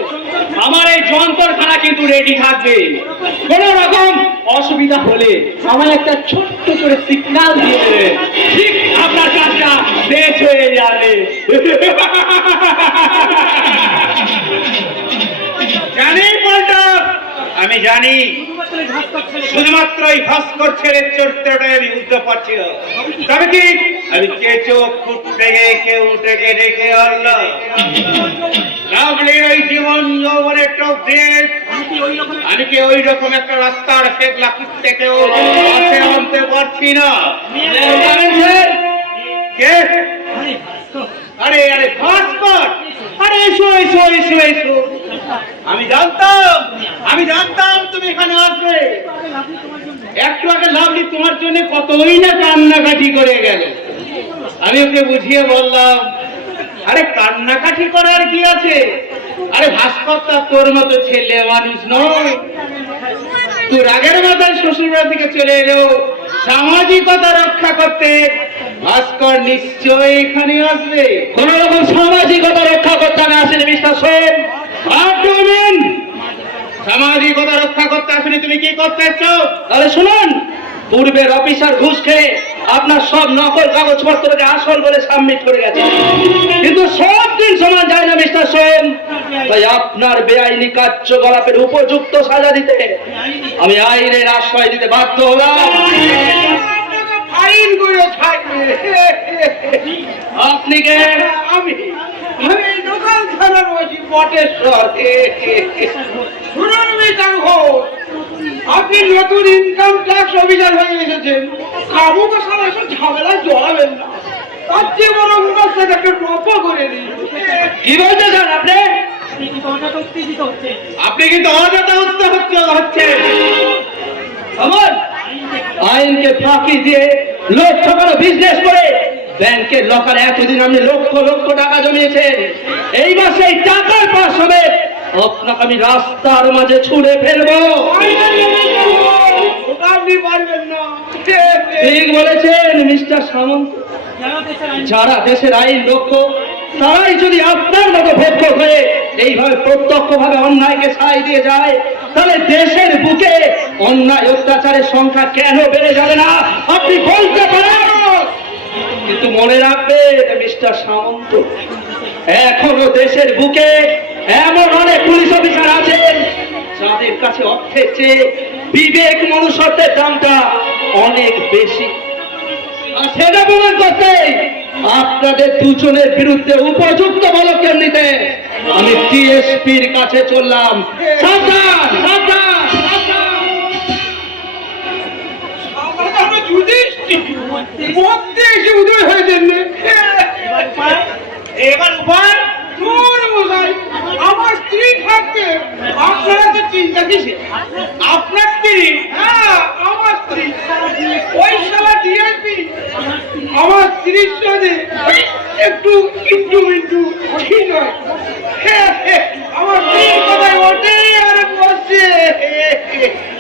আমার এই যন্ত্রখানা কিন্তু রেডি থাকবে। কোন রকম অসুবিধা হলে আমার একটা ছোট্ট করে সিগন্যাল দিয়ে দেবে, ঠিক আপনার কাজটা শেষ হয়ে যাবে। জানি বলতো, আমি জানি শুধুমাত্র এই ভাস্কর ছেলের চরিত্রটাই আমি বুঝতে পারছি না। তবে কি আমি কে চোখ ফুট থেকে কেউ থেকে ডেকে আনলাম লাভলির ওই জীবন যৌবনের টক দিয়ে আমি কি ওই রকম একটা রাস্তার ফেকলা কুত্তে কেউ পথে আনতে পারছি না। কে? আরে আরে ভাস্কর, আরে এসো এসো এসো এসো। আমি জানতাম তুমি এখানে আসবে। একটু আগে লাভলি তোমার জন্য কতই না কান্নাকাটি করে গেল। আমি ওকে বুঝিয়ে বললাম, আরে কান্নাকাটি করার কি আছে? আরে ভাস্কর তা তোর মতো ছেলে মানুষ নয়। তোর আগের মাথায় শ্বশুর বাড়ি থেকে চলে এলো সামাজিকতা রক্ষা করতে। ভাস্কর নিশ্চয়ই এখানে আসবে। কোন রকম সামাজিকতা রক্ষা করতে আমি আসিনি মিস্টার সেন। সামাজিকতা রক্ষা করতে আসলে তুমি কি করতে চাও? তাহলে শুনুন, পূর্বের অফিসার ঘুষ খেয়ে আপনার সব নকল কাগজপত্রকে আসল বলে সাবমিট করে গেছে, কিন্তু সব দিন সমান যায় না মিস্টার সেন। তাই আপনার বেআইনি কার্যকলাপের উপযুক্ত সাজা দিতে আমি আইনের আশ্রয় দিতে বাধ্য হলাম। আইন করে থাকবে। আপনি কে? আমি লোকাল থানার ওসি বটেশ্বর। শুনুন মিস্টার ঘোষ, আপনি নতুন ইনকাম ট্যাক্স অফিসার হয়ে এসেছেন। কাবুকে সারা এসব ঝামেলায় জড়াবেন না। তার চেয়ে বড় উনার সাথে একটা গল্প করে দিন। কি বলতে চান আপনি? আপনি কিন্তু অযথা হচ্ছে। আমার আইনকে ফাঁকি দিয়ে লোক ঠকানো বিজনেস করে ব্যাংকের লকারে এতদিন আপনি লক্ষ লক্ষ টাকা জমিয়েছেন। এইবার সেই টাকার পাশ হবে আপনাকে আমি রাস্তার মাঝে ছুড়ে ফেলবো। আপনি পারবেন না। ঠিক বলেছেন মিস্টার সামন্ত। যারা দেশের আইন রক্ষক তারাই যদি আপনার মতো ভক্ষক হয়ে এইভাবে প্রত্যক্ষভাবে অন্যায়কে ছাই দিয়ে যায়, তাহলে দেশের বুকে অন্যায় অত্যাচারের সংখ্যা কেন বেড়ে যাবে না আপনি বলতে পারেন। কিন্তু মনে রাখবেন মিস্টার সামন্ত, এখনো দেশের বুকে এমন অনেক পুলিশ অফিসার আছেন যাদের কাছে অর্থের চেয়ে বিবেক মনুষ্যত্বের দামটা অনেক বেশি। আর সেটা প্রমাণ করতে আপনাদের দুজনের বিরুদ্ধে উপযুক্ত পদক্ষেপ নিতে আমি টিএসপির কাছে চললাম। সাবধান সাবধান সাবধান। আমরা যুধিষ্ঠির মধ্যে এসে উদয় হয়েছেন। এবার উপায় চোর মশাই, আমার স্ত্রী থাকতে আপনারা তো চিন্তা কিসে? আপনার স্ত্রী? হ্যাঁ, আমার স্ত্রী। ওই শালা ডিএসপি আমার স্ত্রীর সাথে একটু মিন্টু ঠিক নয়। আমার স্ত্রীর কথায় ওঠে আর বসে,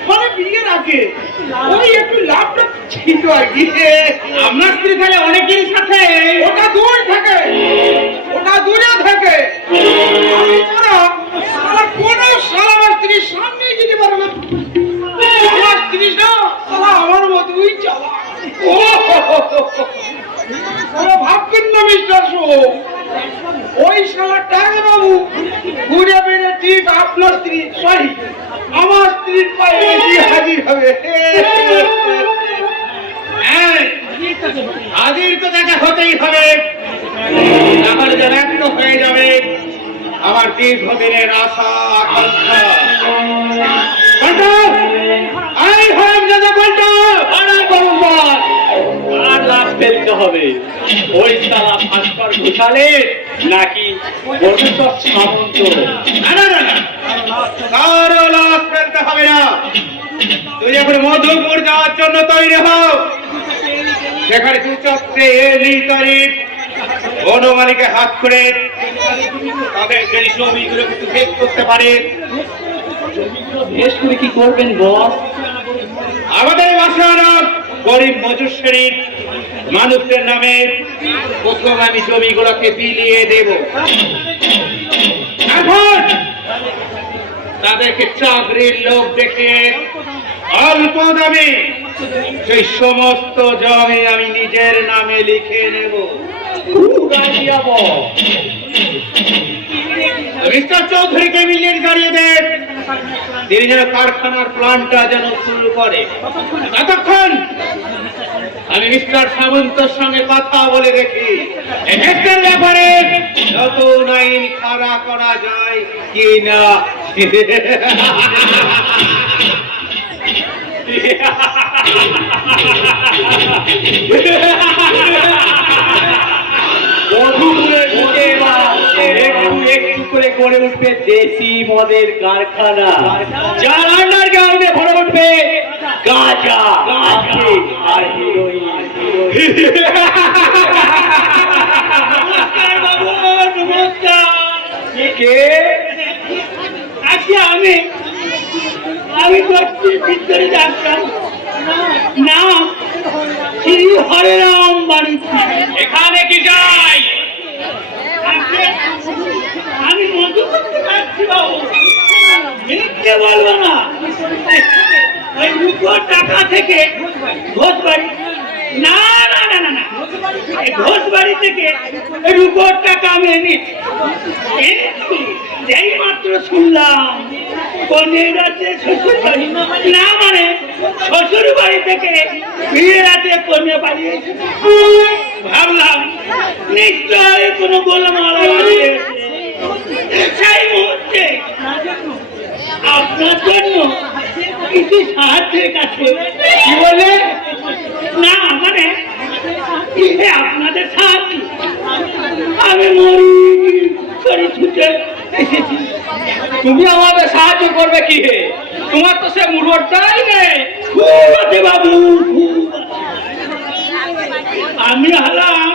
মানে বিয়ের আগে ওই একটু লাভটা ছিল আর কি। আপনার স্ত্রী তাহলে অনেকেরই সাথে ওটা দূরে থাকে। আমি ছাড়া সারা কোনো সারা আমার স্ত্রীর সামনেই যেতে পারবে না। আমার স্ত্রী না সারা আমার মতোই চালা। ভাববেন না মিস্টার শো, ওই সারা টাকা বাবু ঘুরে বেড়ে ঠিক আপনার স্ত্রী সরি আমার স্ত্রীর পায়ে এসে হাজির হবে। হাজির তো দেখা হতেই হবে, তাহলে যেন একটু হয়ে যাবে আমার দীর্ঘদিনের আশা আকাঙ্ক্ষা। আর লাশ ফেলতে হবে ওই শালা ভাস্কর ঘোষালে নাকি প্রফেসর সামন্ত? না, কারো লাশ ফেলতে হবে না। তুই এখন মধুপুর যাওয়ার জন্য তৈরি হও। সেখানে দু চক্রে এলি তারিখ বনমালীকে হাত করে তাদের যে জমিগুলো কিন্তু ভেদ করতে পারে। বেশ করে কি করবেন বস? আমাদের বাসার গরিব মজুর শ্রেণীর মানুষদের নামে প্রথম আমি জমিগুলোকে বিলিয়ে দেব। এখন তাদেরকে চাকরির লোক দেখে অল্প দামে সেই সমস্ত জমি আমি নিজের নামে লিখে নেব। মিস্টার চৌধুরীকে মিলিয়ে দাঁড়িয়ে দেন। তিনি যেন কারখানার প্ল্যানটা যেন শুরু করে। ততক্ষণ আমি মিস্টার সামন্তর সঙ্গে কথা বলে দেখি এর ব্যাপারে নতুন আইন খাড়া করা যায় কি না। মধুপুরে ঢুকে এবার একটু একটু করে গড়ে উঠবে দেশি মদের কারখানা, যার আন্ডারগ্রাউন্ডে ভরে উঠবে গাঁজা আফিম আর হিরোইন। নমস্কার বাবু, নমস্কার। কে? আচ্ছা, আমি ভিতরে যাচ্ছিলাম, নাম শ্রী হরেরাম বাড়ি। এখানে কি যাই? আমি মধু করতে যাচ্ছি বাবু, মিথ্যে বলবো না। ওই রুপোর টাকা থেকে ঘোষ বাড়ি, না না না না না, এই ঘোষ বাড়ি থেকে রুপোর টাকা আমি এনেছি। এই মাত্র শুনলাম কনের আছে শ্বশুর বাড়ি, না মানে শ্বশুর বাড়ি থেকে বিয়ের রাতে কনে পালিয়েছে। ভাবলাম নিশ্চয় কোনো গোলমাল আছে। সেই মুহূর্তে আপনার জন্য কিছু সাহায্যের কাছে কি বলে? না মানে আপনাদের সাহায্য আমি মরি করে ছুটে এসেছি। তুমি আমাদের সাহায্য করবে কি হে? তোমার তো সে মুরটাই নেই। খুব আছে বাবু, খুব আছে। আমি হলাম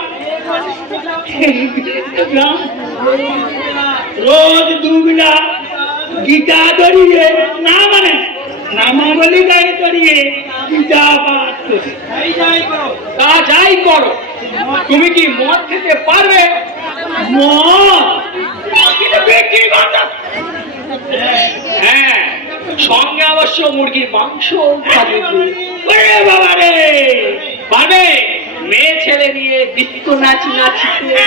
রোজ দুবিলা গীতা ধরিয়ে, না মানে নামাবলী গায়ে ধরিয়ে গীতা পাঠ করি। তা যাই করো, তুমি কি মদ খেতে পারবে? মদ কিন্তু বিক্রি করতে, হ্যাঁ, সঙ্গে অবশ্য মুরগির মাংস খাবে। ওরে বাবা রে, পারবে? মেয়ে ছেলে নিয়ে ডিস্কো নাচ নাচতে।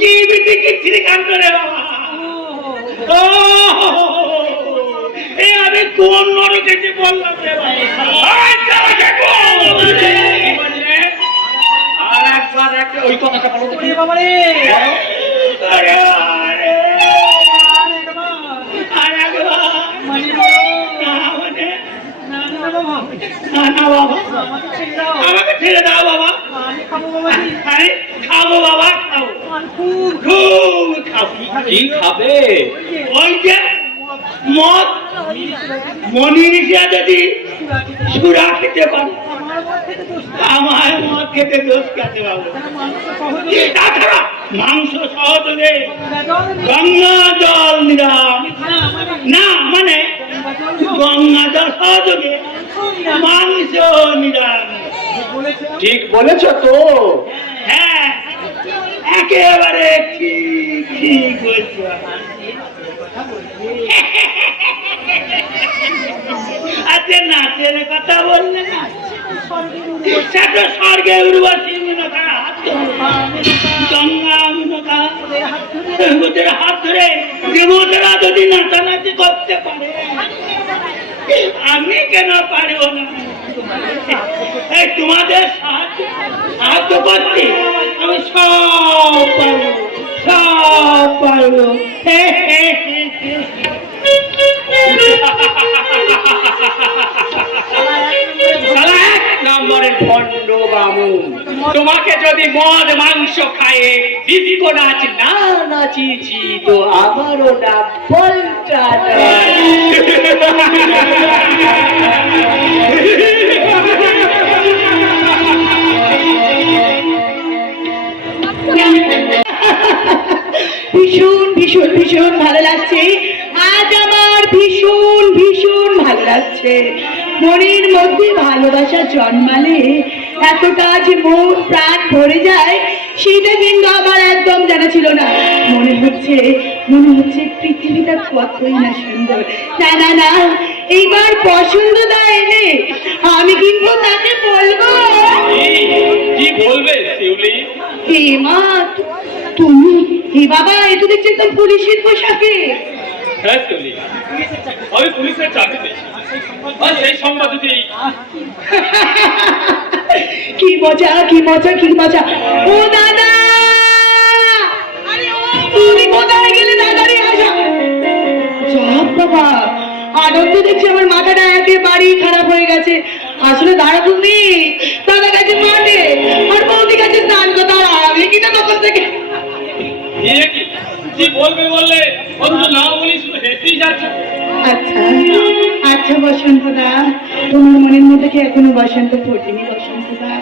কি বিধি কি শ্রীকান্ত রে বাবা, আমি কোন নরকেতে বললাম রে বাবা। আর একবার ওই কথাটা বলো তো কি বাবা রে? আমাকে ছেড়ে দাও বাবা, খাবো বাবা, খাবো, খুব খাবো। কি খাবে? ওই যে মদ, মনিরিষা যদি সুরা খেতে পারে, আমার মদ খেতে দোষ খেতে পারবো। তাছাড়া মাংস সহযোগে গঙ্গা জল নিলাম, না মানে গঙ্গা জল সহযোগে মাংস নিলাম। ঠিক বলেছ তো। হ্যাঁ, একেবারে ঠিক ঠিক বলছো। আচ্ছা, নাচের কথা বললে না, সেটা স্বর্গে উর্বশী মিনকা, গঙ্গা মিনকা, ওদের হাত ধরে দেবতারা যদি নাচানাচি করতে পারে, আমি কেন পারবো না? এই তোমাদের সাহায্য করতে আমি সব পারবো, সব পারবো। এক নম্বরের ভণ্ড বামুন, তোমাকে যদি মদ মাংস খায়ে ডিস্কো নাচ না নাচিয়েছি তো আমারও না বলটা ভীষণ ভীষণ ভীষণ ভালো লাগছে আজ, আমার ভীষণ ভীষণ ভালো লাগছে। মনের মধ্যে ভালোবাসা জন্মালে এতটা যে মন প্রাণ ভরে যায়, সেটা কিন্তু আমার একদম জানা ছিল না। মনে হচ্ছে পৃথিবীটা কতই না সুন্দর। না না না, এইবার পছন্দটা এলে আমি কিন্তু তাকে বলবো। কি বলবে শিউলি? হে মা, তুমি হে বাবা, এ তো দেখছি একদম পুলিশের পোশাকে। হ্যাঁ শিউলি, আমি পুলিশের চাকরি পেয়েছি। আর সেই সংবাদ দিতেই কি মজা, কি মজা, কি মজা। ও দাদা, তুমি কোথায় গেলে? দাদারে আসো। যাক বাবা, আনন্দ দেখছি আমার মাথাটা একেবারেই খারাপ হয়ে গেছে। আসলে দাঁড়া, তুমি দাদা গেছে মাঠে আর বৌদি গেছে স্নান করতে, আর আমি কিনা তখন থেকে। এ কি কি বলবে বললে, অথচ না বলি শুধু হেঁটেই যাচ্ছে। আচ্ছা আচ্ছা বসন্ত দা, তোমার মনের মধ্যে কি এখনো বসন্ত ফোটেনি? বসন্ত দা,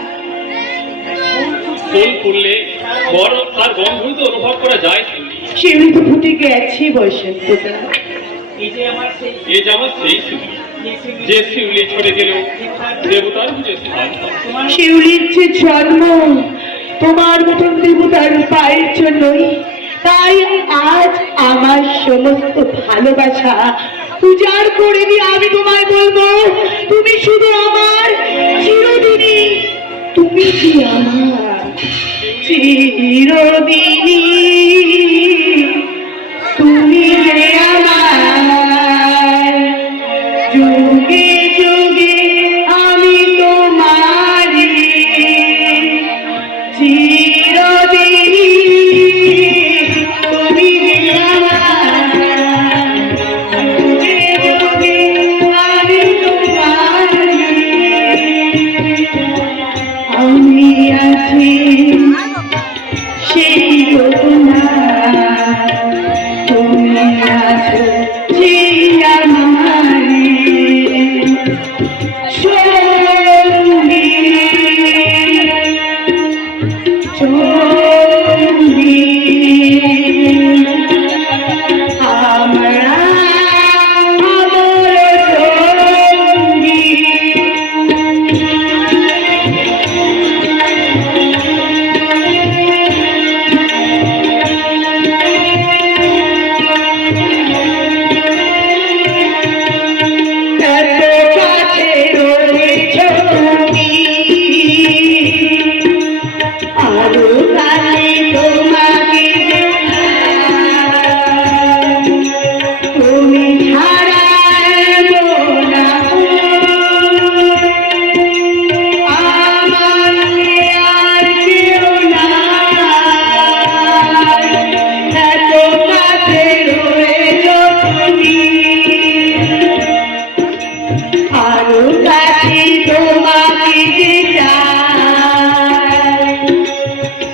ফুল ফুললে বড় আর গন্ধই তো অনুভব করা যায় শিউলি। শিউলি তো ফুটে গেছে বসন্ত দা। এ যে আমার সেই শিউলি, যে শিউলি ছড়ে গেলেও দেবতার বুঝে স্থান পায়। শিউলির যে জন্ম তোমার মতন দেবতার পায়ের জন্যই, তাই আজ আমার সমস্ত ভালোবাসা উজাড় করে দিয়ে আমি তোমায় বলবো, তুমি শুধু আমার চিরদিনই, তুমি কি আমার চিরদিনই, তুমি যে আমার যুগে যুগে, আমি তোমারি চিরদিনই, তুমি যে আমার যুগে যুগে, আমি তোমারি। আমি আছি সেই ঘটনা, তুমি আছো সেই আমারি সঙ্গী, সঙ্গী। আমরা আমার সঙ্গী। এত কাছে রয়েছ তুমি, আরো কাছে তোমাকে তুমি ছাড়া না আমার আর কেউ নাই। এত কাছে রয়েছ তুমি, আরো কাছে তোমাকে যে চাই,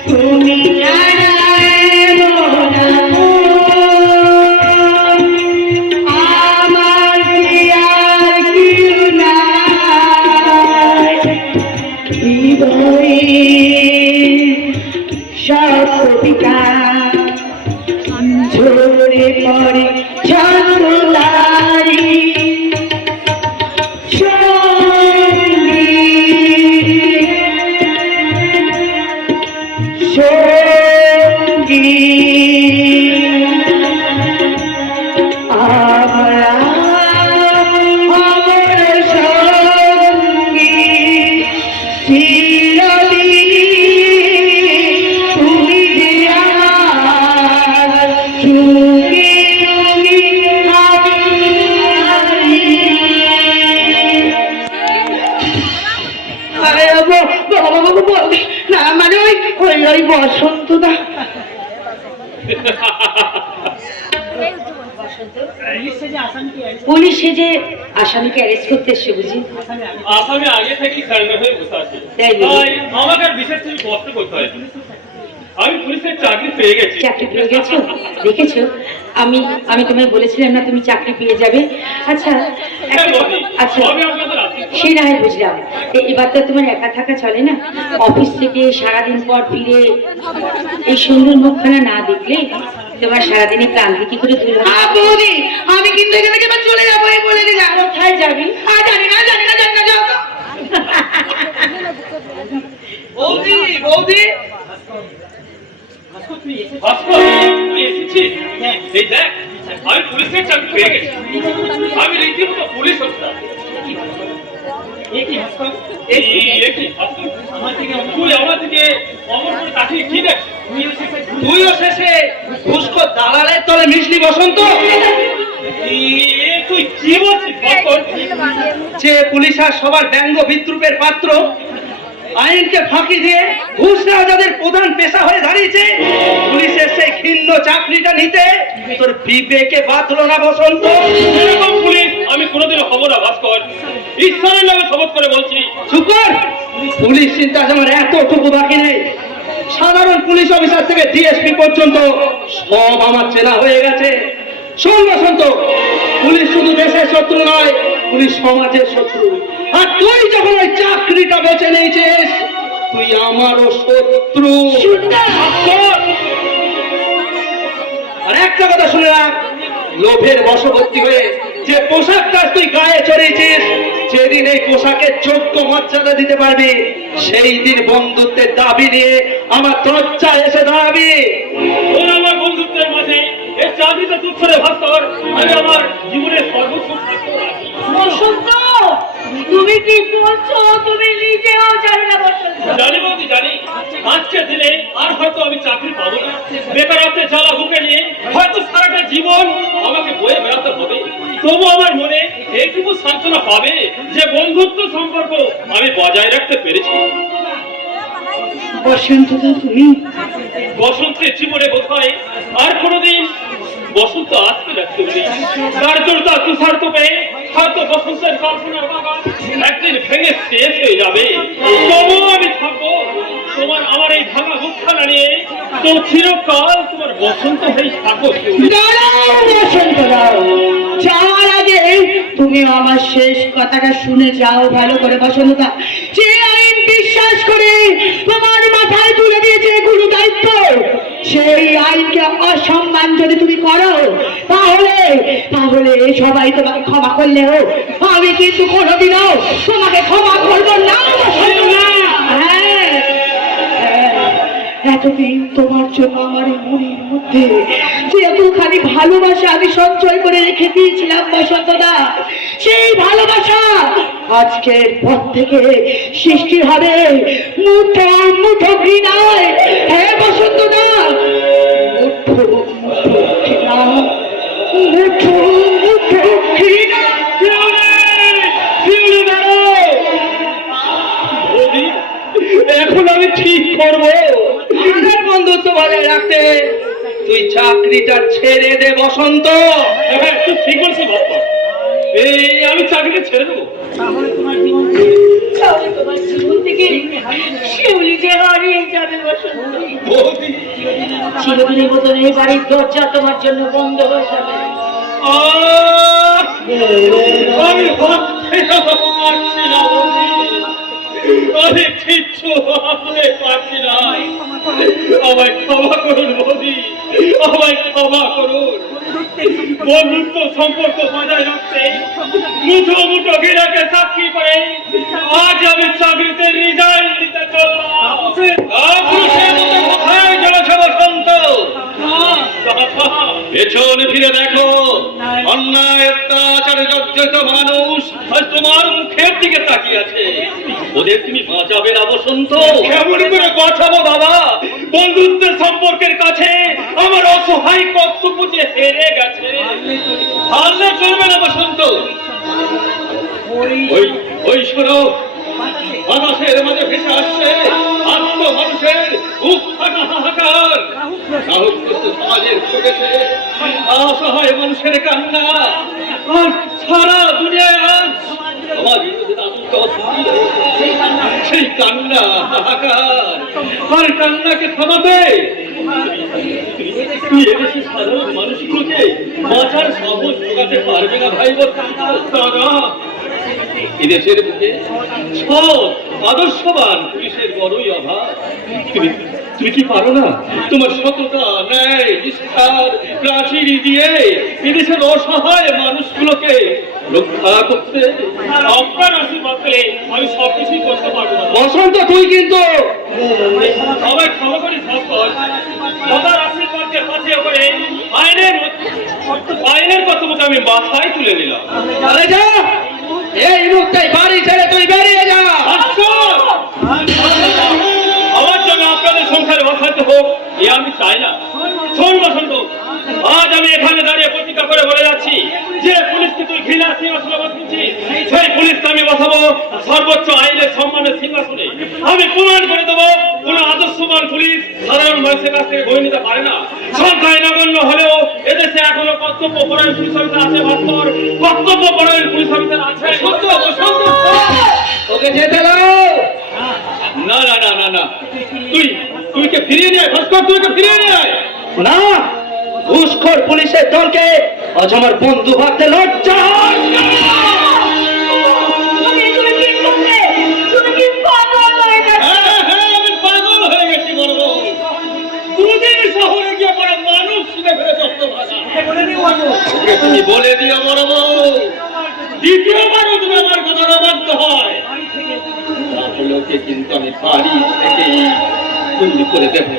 তুমি ছাড়া এমন আমার যে আর কেউ নাই। হৃদয়ে সব কবিতা ঝরে পড়ে ছন্দদারি সঙ্গী, আমরা আমার সঙ্গী চিরদিনই, তুমি যে আমার যুগে যুগে, আমি তোমারি। আরে বাবা, না মানে ওই ওই ওই বসন্ত দা। পুলিশ সেজে আসামিকে অ্যারেস্ট করতে এসছে বুঝি? আসামি আগে থেকেই সারেন্ডার হয়ে বসে আছে, তাই নাকি? তাই আমাকে আর বিশেষ কিছু কষ্ট করতে হয়। আমি পুলিশের চাকরি পেয়ে গেছি। চাকরি পেয়ে গেছো? দেখেছো, আমি আমি তোমায় বলেছিলাম না তুমি চাকরি পেয়ে যাবে। আচ্ছা হ্যাঁ বৌদি, আচ্ছা, আমি আপনাদের আশীর্বাদ। সেই না হয় বুঝলাম। এবার তো তোমার একা থাকা চলে না, অফিস থেকে সারাদিন পর ফিরে এই সুন্দর মুখখানা না দেখলে তোমার সারাদিনে ক্লান্তি কি করে দূর হবে? বৌদি, আমি কিন্তু এখান থেকে এবার চলে যাবো, এই বলে দিলাম। কোথায় যাবি? জানি না, জানি না, জানি না, যাও তো। বৌদি, বৌদি, ভাস্কর, তুই এসেছিস? এই দেখ, আমি পুলিশের চাকরি পেয়ে গেছি। আমি রীতিমতো পুলিশ অফিসার। তুই আমার থেকে অমর করে তাকিয়ে কি দেখছিস? তুইও শেষে ঘুষখোর দালালের তলে মিশলি বসন্ত। তুই কি বলছিস বকর? যে পুলিশ আর সবার ব্যঙ্গ বিদ্রুপের পাত্র, আইনকে ফাঁকি দিয়ে ঘুষ নেওয়া যাদের প্রধান পেশা হয়ে দাঁড়িয়েছে, পুলিশের সেই ঘৃণ্য চাকরিটা নিতে তোর বিবেকে বাঁধলো না বসন্ত? এরকম পুলিশ আমি কোনোদিনও হব না ভাস্কর, ঈশ্বরের নামে শপথ করে বলছি। চুপ কর! পুলিশ চিন্তা আমার এতটুকু বাকি নেই। সাধারণ পুলিশ অফিসার থেকে ডিএসপি পর্যন্ত সব আমার চেনা হয়ে গেছে। শোন বসন্ত, পুলিশ শুধু দেশের শত্রু নয়, পুলিশ সমাজের শত্রু। আর তুই যখন ওই চাকরিটা বেছে নিয়েছিস, তুই আমারও শত্রু। আর একটা কথা শুনে রাখ, লোভের বশবর্তী হয়ে যে পোশাকটা তুই গায়ে চড়িয়েছিস, যেদিন এই পোশাকের যোগ্য মর্যাদা দিতে পারবি, সেই দিন বন্ধুত্বের দাবি নিয়ে আমার দরজায় এসে দাঁড়াবি। তোর আমার বন্ধুত্বের মাঝে এই চাকরিটা তুই করে ভাস্কর, আমি আমার জীবনের সর্বোচ্চ বসন্ত, তুমি কি করছো? তুমি নিজেও জানো না বসন্ত। জানি বৌদি জানি, আজকের দিনে আর হয়তো আমি চাকরি পাবো না। বেকারত্বের জ্বালা বুকে নিয়ে হয়তো সারাটা জীবন আমাকে বয়ে বেড়াতে হবে। তবু আমার মনে এইটুকু সান্ত্বনা পাবে যে বন্ধুত্ব সম্পর্ক আমি বজায় রাখতে পেরেছি। বসন্ত, তুমি বসন্তের জীবনে বোধ হয় আর কোনোদিন বসন্ত আসতে রাখতে পারি। দার্জরতা তুষার তোপে হয়তো বসন্তের কল্পনার বাগান একদিন ভেঙে শেষ হয়ে যাবে। তবুও আমি থাকবো তোমার আমার এই ভাঙা মুখখানা নিয়ে, তো চিরকাল তোমার বসন্ত হয়ে থাকো। দাঁড়াও বসন্ত, দাঁড়াও। যাওয়ার আগে তুমি আমার শেষ কথাটা শুনে যাও ভালো করে বসন্ত। যে আইন বিশ্বাস করে তোমার মাথায় তুলে দিয়েছে গুরু দায়িত্ব, সেই আইনকে অসম্মান যদি তুমি করো, তাহলে তাহলে সবাই তোমাকে ক্ষমা করলেও আমি কিন্তু কোনোদিনও তোমাকে ক্ষমা করবো না বসন্ত। হ্যাঁ, এতদিন তোমার জন্য আমার এই মনের মধ্যে যে এতখানি ভালোবাসা আমি সঞ্চয় করে রেখে দিয়েছিলাম বসন্তদা, সেই ভালোবাসা আজকের পর থেকে সৃষ্টি হবে মুঠো মুঠো ঘৃণায়। হ্যাঁ বসন্তদা, মুঠো মুঠো ঘৃণা, মুঠো মুঠো ঘৃণা। এখন আমি ঠিক করবো বন্ধুত্ব বজায় রাখতে। তুই চাকরিটা ছেড়ে দে বসন্ত। হ্যাঁ, তুই ঠিক বলছিস ভাস্কর, এই আমি চাকরিটা ছেড়ে দেবো। তাহলে তোমার জীবন থেকে শিউলি যে হারিয়ে যাবে বসন্ত। বৌদি, চিরদিনের মতন এই বাড়ির দরজা তোমার জন্য বন্ধ হয়ে যাবে। আমি ভাবতে পারছি না বৌদি, আমি কিচ্ছু ভাবতে পারছি না। আমায় ক্ষমা করুন বৌদি, আমায় ক্ষমা করুন। বন্ধুত্ব সম্পর্ক বজায় রাখতে মুঠো মুঠো ঘিরাকে সাক্ষী করে আজ আমি চাকরিতে রিজাইন দিতে চললাম। কোথায় চলেছ বসন্ত? পেছন ফিরে দেখো, অন্যায় অত্যাচারে জর্জরিত মানুষ আজ তোমার মুখের দিকে তাকিয়ে আছে। ওদের তুমি বাঁচাবে না বসন্ত? কেমন করে বাঁচাবো বাবা? বন্ধুত্বের সম্পর্কের কাছে আমার অসহায় কর্তব্য যে হেরে গেছে। হারলে চলবে না বসন্ত। ওই ওই শোনো, বাতাসের মাঝে ভেসে আসছে আত্ম মানুষের বুক ফাটা হাহাকার। সমাজের ঢুকেছে অসহায় মানুষের কান্না, আর সারা দুনিয়ায় আজ সমাজ সেই কান্না হাহাকার। আর কান্নাকে থামাবে তুই এদেশের সাধারণ মানুষগুলোকে বাঁচার সাহস জোগাতে পারবে না ভাই? দাদা, এদেশের বুকে সৎ আদর্শবান পুলিশের বড়ই অভাব। তুমি কি পারো না তোমার সততা, ন্যায়, নিষ্ঠার প্রাচীর দিয়ে এদেশের অসহায় মানুষগুলোকে রক্ষা করতে? আপনার আশীর্বাদ পেলে আমি সবকিছুই করতে পারবো না বসন্ত। তুই কিন্তু সবাই ক্ষমা করিস ভাস্কর, সবার আশীর্বাদকে পাথেয় করে আইনের কর্তব্যকে আমি মাথায় তুলে নিলাম। চলে যা, এই মুহূর্তে বাড়ি ছেড়ে তুই বেরিয়ে যা। আমার জন্য আপনাদের সংসারে অশান্তি হোক, এ আমি চাই না। শোন বসন্ত, আজ আমি এখানে দাঁড়িয়ে প্রতিজ্ঞা করে বলে যাচ্ছি যে পুলিশকে তুই ঘৃণা সিংহাসনে বসিয়েছিস, সেই পুলিশকে আমি বসাবো সর্বোচ্চ আইনের সম্মানের সিংহাসনে। আমি প্রমাণ করে দেবো কোন আদর্শবান পুলিশ সাধারণ মানুষের কাছ থেকে বই নিতে পারে না। সংখ্যায় নগণ্য হলেও এদেশে এখনো কর্তব্য পরায়ণ পুলিশ অফিসার আছে। ভাস্কর, কর্তব্য পরায়ণ পুলিশ অফিসার আছে। বসন্ত, বসন্ত, ওকে যেতে দাও। না না না না না, তুই কে ফিরিয়ে নিয়ে আয় ভাস্কর, তুই কে ফিরিয়ে নিয়ে আয়। না, ঘুষখোর পুলিশের দলকে আজ আমার বন্ধু ভাবতে লজ্জা হয়। তুমি কি করলে? তুমি কি পাগল হয়ে গেছো? হ্যাঁ হ্যাঁ, আমি পাগল হয়ে গেছি বড় বউ। দুদিন শহরে গিয়ে পড়া মানুষ শুনে ফেলে যত ভাষা ওকে তুমি বলে দিও বড় বউ, দ্বিতীয়বারও তুমি আমার কথা অবাধ্য হয় তাহলে ওকে কিন্তু আমি বাড়ি থেকেই বন্দি করে দেবো।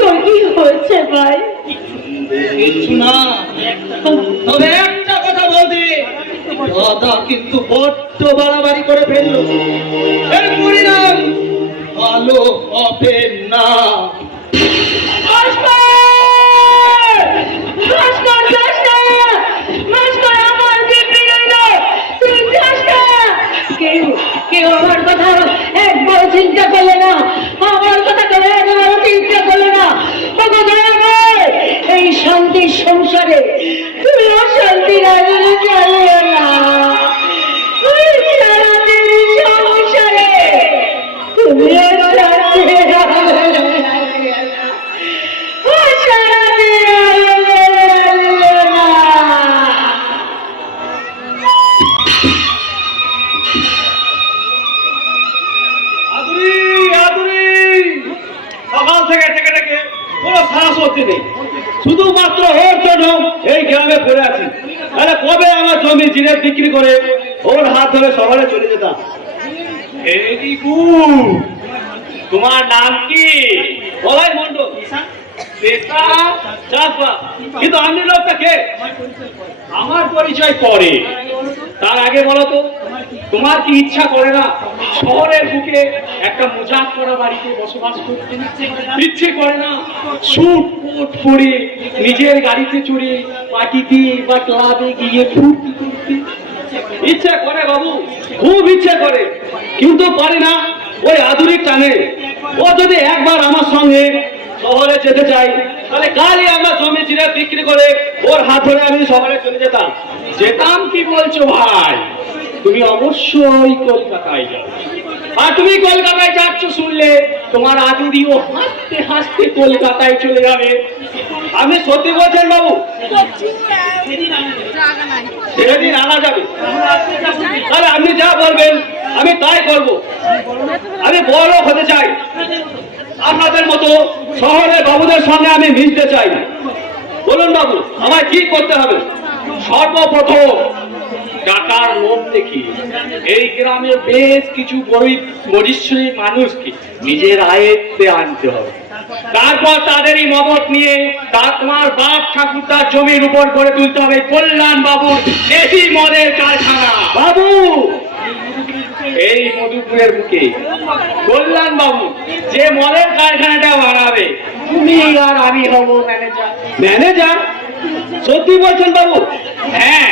তোর কি হয়েছে ভাই? কিছু না, তবে একটা কথা বলতে, দাদা কিন্তু বড্ড বাড়াবাড়ি করে ফেললো। এর পরিণাম ভালো হবে না। কেউ আমার কথা একবার চিন্তা করলে না, আমার কথা কেউ একবার চিন্তা করলে না। এই শান্তির সংসারে তুমি অশান্তি রাজনীতি চালিও না। ওই শান্তির সংসারে তুমি অশান্তি আদুরি, আদুরি, সকাল থেকে থেকে থেকে কোনো সাহস হচ্ছে নেই। শুধুমাত্র ওর জন্য এই গ্রামে পড়ে আছি। তাহলে কবে আমার জমি জিনিস বিক্রি করে ওর হাত ধরে শহরে চলে যেতাম। ভেরি গুড, তোমার নাম কি? বলাই মন্ডল, চাষবাস। কিন্তু আমি লোকটা কে? আমার পরিচয় পরে, তার আগে বলো তো, তোমার কি ইচ্ছা করে না শহরের বুকে একটা মোজাক করা বাড়িতে বসবাস করতে? ইচ্ছে করে না স্যুট কোট পরে নিজের গাড়িতে চড়ে পার্টিতে বা ক্লাবে গিয়ে ফুর্তি করতে? ইচ্ছে করে বাবু, খুব ইচ্ছে করে, কিন্তু পারি না। ওই আধুনিক টানে ও যদি একবার আমার সঙ্গে শহরে যেতে চাই, তাহলে কালই আমরা জমি চিড়ে বিক্রি করে ওর হাত ধরে আমি শহরে চলে যেতাম। যেতাম কি বলছো ভাই? তুমি অবশ্যই কলকাতায় যাও। আর তুমি কলকাতায় যাচ্ছ শুনলে তোমার আদুরিও হাসতে হাসতে কলকাতায় চলে যাবে। আপনি সত্যি বলছেন বাবু? সেদিন আনা যাবে, তাহলে আপনি যা বলবেন আমি তাই করব। আমি বড় হতে চাই, আপনাদের মতো শহরের বাবুদের সঙ্গে আমি মিশতে চাই। বলুন বাবু, আমায় কি করতে হবে? সর্বপ্রথম টাকার লোভ দেখি এই গ্রামে বেশ কিছু গরিব পরিশ্রমী মানুষকে নিজের আয়ত্তে আনতে হবে। তারপর তাদেরই মদত নিয়ে তোমার বাপ ঠাকুরদার জমির উপর গড়ে তুলতে হবে কল্যাণ বাবুর এই মদের কারখানা। বাবু, এই মধুপুরের বুকে কল্যাণ বাবু যে মদের কারখানাটা বাড়াবে, তুমি আর আমি হব ম্যানেজার। ম্যানেজার? সত্যি বলছেন বাবু? হ্যাঁ,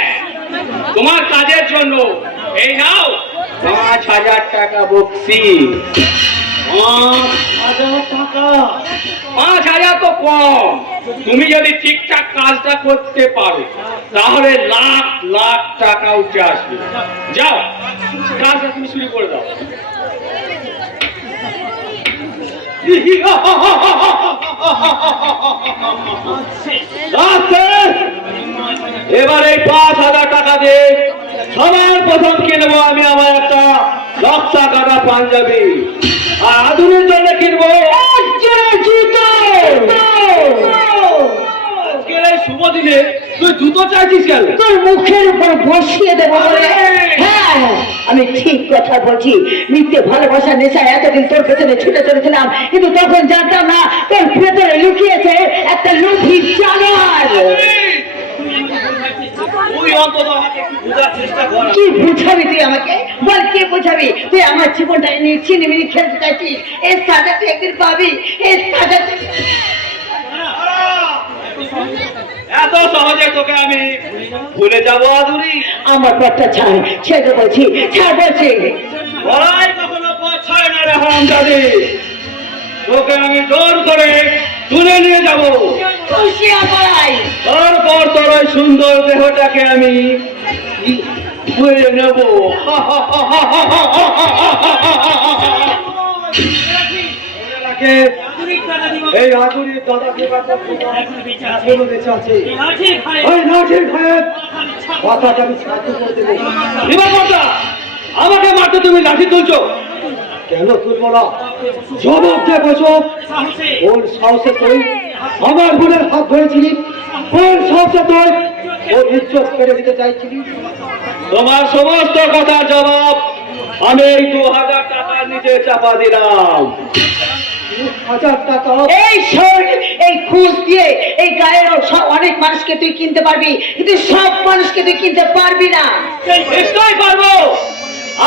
তোমার কাজের জন্য এই নাও 5,000 টাকা বকশিশ। 5,000 টাকা? 5,000 তো কম। তুমি যদি ঠিকঠাক কাজটা করতে পারো তাহলে লাখ লাখ টাকা উঠে আসবে। যাও, কাজটা তুমি শুরু করে দাও। এবার এই 5,000 টাকা দিয়ে সবার প্রথম কিনবো আমি আমার একটা নকশা কাটা পাঞ্জাবি, আর আধুনিক জন্য কিনবো আজকের এই শুভ দিনে তুই জুতো চাইছিস কেন? তোর মুখের উপর বসিয়ে দেবো বলে। হ্যাঁ, আমি ঠিক কথা বলছি। মিথ্যে ভালোবাসা নেশায় এতদিন তোর পেছনে ছুটে চলেছিলাম, কিন্তু তখন জানতাম না তোর ভেতরে লুকিয়েছে একটা লোভী জানোয়ার। তুই অন্তত আমাকে একটু বোঝার চেষ্টা কর। কি বুঝাবি তুই আমাকে? বল, কে বোঝাবি? তুই আমার জীবনটা নিয়ে ছিনিমিনি খেলতে চাইছিস, এই সাজা তুই একদিন পাবি, এই সাজা তুই। এত সহজে তোকে আমি ভুলে যাবো আদুরি? আমার পথটা ছাড়, ছেড়ে বলছি, ছাড় বলছি। বলাই কখনো পছায় না রে হারামজাদি। তোকে আমি জোর করে তুলে নিয়ে যাবো, খুশি আমায়। তারপর তোর ওই সুন্দর দেহটাকে আমি ধুয়ে নেব। এই আগুনের দাদাকে এখনো বেঁচে আছে। ওই লাঠির ভয়ে কথাটা আমি সাহায্য করতে দেবো। দিবাকরদা, আমাকে মারতে তুমি লাঠি তুলছো কেন তুলবো না? জবাব দিয়ে বসো। ওর সাহসে তুই আমার বোনের হাত ধরেছিলি, ওর সাহসে তুই ওর ইজ্জত কেড়ে দিতে চাইছিলি। তোমার সমস্ত কথার জবাব আমি এই 2000 টাকার নিচে চাপা দিলাম। 1000 টাকা? এই শোন, এই ঘুষ দিয়ে এই গায়ের অনেক মানুষকে তুই কিনতে পারবি, কিন্তু সব মানুষকে তুই কিনতে পারবি না। নিশ্চয়ই পারবো।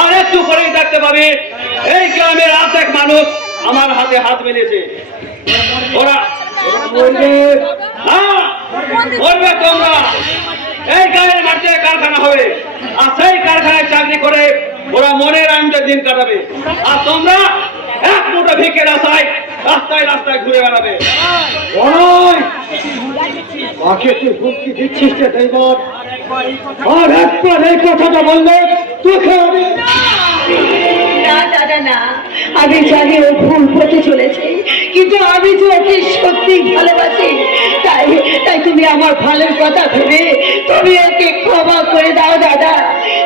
আর একটু পরেই দেখতে পাবি এই গ্রামের অর্ধেক মানুষ আমার হাতে হাত মিলেছে। ওরা বলবে হ্যাঁ বলবে তোমরা এই গায়ের মাঠে কারখানা হবে, আর সেই কারখানায় চাকরি করে ওরা মনের আনন্দে দিন কাটাবে, আর তোমরা এক মুঠো ভিক্ষের আশায় রাস্তায় রাস্তায় ঘুরে বেড়াবে। ওই মাকে তুই হুমকি দিচ্ছিস রে ড্রাইভার? আর একবার এই কথাটা বললে তোকে আমি না দাদা না, আমি জানি ও ভুল হতে চলেছে, কিন্তু আমি তো ওকে সত্যি ভালোবাসি। তাই তাই তুমি আমার ভালোর কথা ভেবে তুমি ওকে ক্ষমা করে দাও দাদা,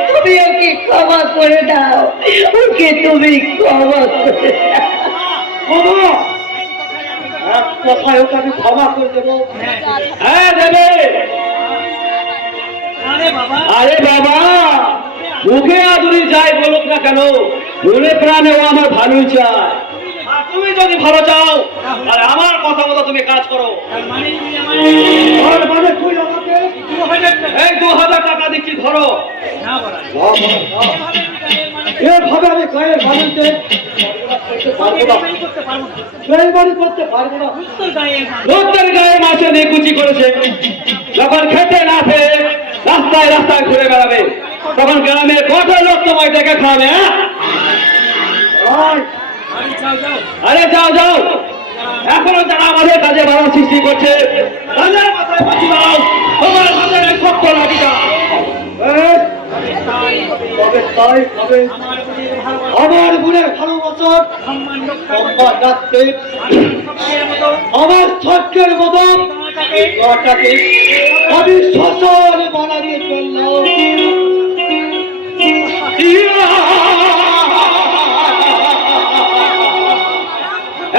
তুমি ওকে ক্ষমা করে দাও, ওকে তুমি ক্ষমা করে দাও। ক্ষমা? এক কথায় ওকে আমি ক্ষমা করে দেবো। হ্যাঁ দেবে। আরে বাবা, মুখে আদুরি যাই বলুক না কেন, মনে প্রাণে ও আমার ভালোই চায়। আর তুমি যদি ভালো চাও তাহলে আমার কথা মতো তুমি কাজ করো। আর মানে তুই আমাকে এই 2000 টাকা দিচ্ছি, ধরো। এভাবে আমি গায়ের মানুষদের ড্রাইভারি করতে পারবো না। লোকদের গায়ে মাছে নিকুচি করেছে, যখন খেতে না পেয়ে রাস্তায় রাস্তায় ঘুরে বেড়াবে, তখন গ্রামের কত লোক তোমায় দেখে খাবে? আর আরে যাও যাও, এখনো যারা আমাদের কাজে বাধা সৃষ্টি করছে তাদের মাথায় পাচ্ছি দাও, তোমার হাতের এই শক্ত লাঠিটা। তবে তাই হবে। আমার বোনের ভালোবাসার সম্মান রাখতে আমার ছক্কের মতন লটাকে আমি শ্মশান বানাতে চললাম।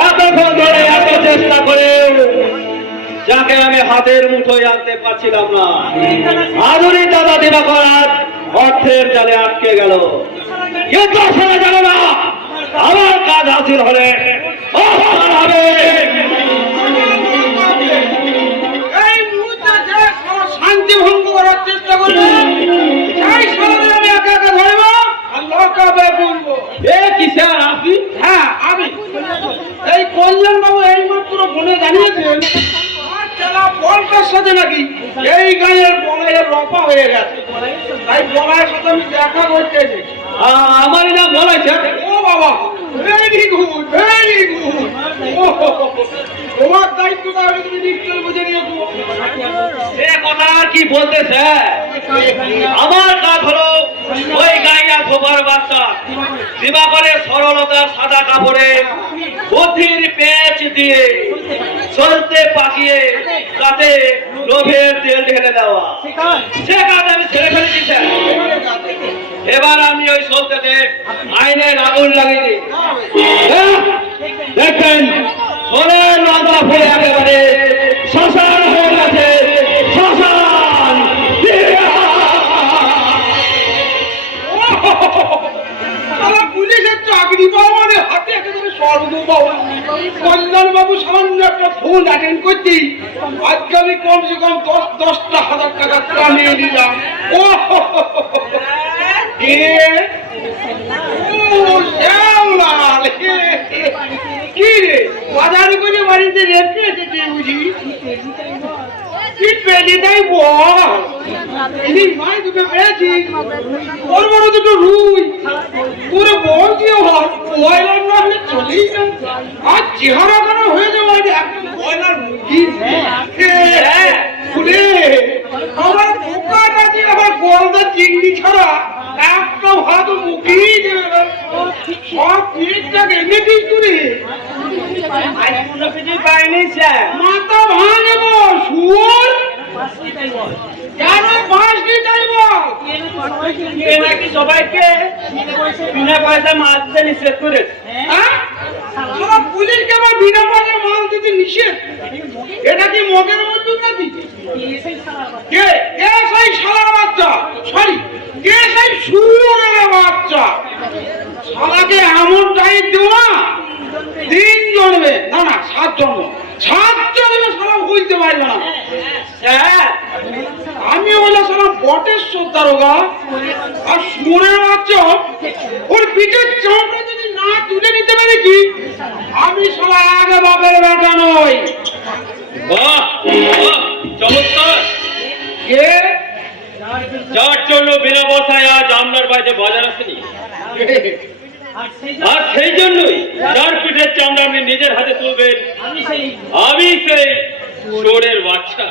এতক্ষণ ধরে এত চেষ্টা করে যাকে আমি হাতের মুঠোয় আনতে পারছিলাম না, আদুরি দাদা দিবাকর আজ অর্থের জালে আটকে গেল। কিন্তু সেটা জানো না, আমার কাজ হাসিল হলে অপমান হবে। এই মুহূর্তে যে শান্তি ভঙ্গ করার চেষ্টা করবে, সেই সারাদিন আমি একা একা ধরবো আর লকাবে বলবো। এ কিসের আপনি? হ্যাঁ আমি এই কল্যাণ বাবু এই মাত্র ফোনে জানিয়েছেন আর চালা বলটার সাথে নাকি এই গায়ের বলাইয়ের রপা হয়ে গেছে, তাই বলাইয়ের সাথে আমি দেখা করতে এসেছি। আমারই না বলেছে। ও বাবা, ভেরি গুড ভেরি গুড। তোমার দায়িত্বটা আমি তুমি নিশ্চয় বুঝে নিয়েছো। সে কথা আর কি বলতেছে? আমার কাজ হলো ওই গাইয়া ধোবার বাচ্চা দিবাকরের সরলতার সাদা কাপড়ে বুদ্ধির পেঁচ দিয়ে চলতে পাকিয়ে তাতে লোভের তেল ঢেলে দেওয়া। সে কাজ আমি ছেড়ে ফেলেছি স্যার। এবার আমি ওই সত্যতে আইনের আগুন লাগিয়ে দিই। দেখবেন সোনার রাজা ফুলে একেবারে শ্মশান হয়ে গেছে, শ্মশান। পুলিশের চাকরি পাওয়া মানে হাতে একেবারে স্বর্গ পাওয়া। কল্যাণ বাবু সামান্য একটা ফোন অ্যাটেন্ড করতেই আজকে আমি কমসে কম 10,000 টাকা কামিয়ে নিলাম। ও কে যে রেখে এসেছে বুঝি কি পেলি তাই বল এই মাই দুটো পেয়েছি বড় বড় দুটো রুই পুরো বল দিয়ে হয় বয়লার না হলে চলেই না আর চেহারা কেন হয়ে যাবে একদম বয়লার মুরগি ফুলে আমার পোকাটা যে আবার গলদা চিংড়ি ছাড়া একটা ভাত মুখেই দেবে না সব পেটটাকে এনে দিস তুই মাথা ভাঙে বল শুয়োর কেন পাঁচটি চাইব নাকি সবাইকে বিনা পয়সা মাছ দিতে নিষেধ করেছে। আমার পুলিশকে আমার বিনা পয়সায় মাল দিতে নিষেধ এটা কি মগের মধ্যে নাকি কে কে সেই শালার বাচ্চা সরি কে সেই শুয়োরের বাচ্চা শালাকে এমন টাইট দিও না 3 জন্মে না না 7 জন্ম 7 জন্মে শালা বলতে পারবে না স্যার আমি হলো শালা বটেশ্বর দারোগা আর শুয়োরের বাচ্চা ওর পিঠের চামড়া যদি না তুলে নিতে পেরেছি আমি শালা আগে বাপের বেটা নই বাহ বাহ, চমৎকার। কে যার জন্য বিনা পয়সায় আজ আপনার বাড়িতে বাজার আসেনি আর সেই জন্যই যার পিঠের চামড়া আপনি নিজের হাতে তুলবেন আমি সেই চোরের বাচ্চা।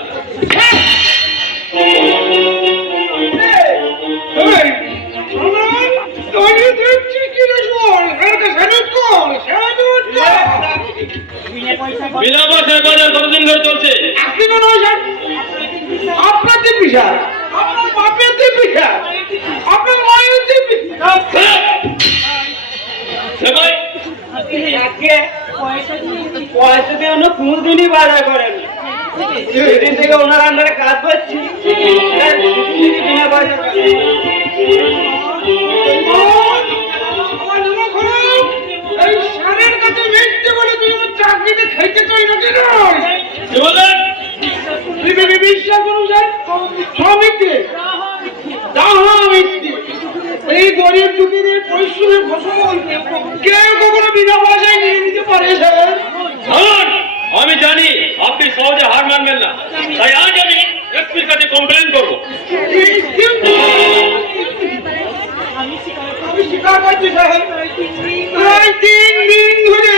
বিনা পয়সায় বাজার কতদিন ধরে চলছে? আপনার দিব্যা আপনার বাপের দিব্যা আপনার মায়ের দিব্যা সবাই পয়সা দিয়ে অন্য কোনদিনই বাজার করেন সেদিন থেকে ওনার আন্ডারে কাজ করছি বিনা পয়সা এই সারের কাছে মিথ্যে বলে তুই আমার চাকরিতে খাইতে চাই না কেন কি বলেন? বিশ্বাস করুন স্যার সব মিথ্যে মিথ্যে এই গরিব দুঃখীদের পরিশ্রমের ফসল কেউ কখনো বিনা পয়সায় নিয়ে নিতে পারে স্যার ধরুন, আমি জানি আপনি সহজে হার মানবেন না, তাই আজ আমি এসপির কাছে কমপ্লেন করবো। আমি স্বীকার করছি স্যার প্রায় 3 দিন ধরে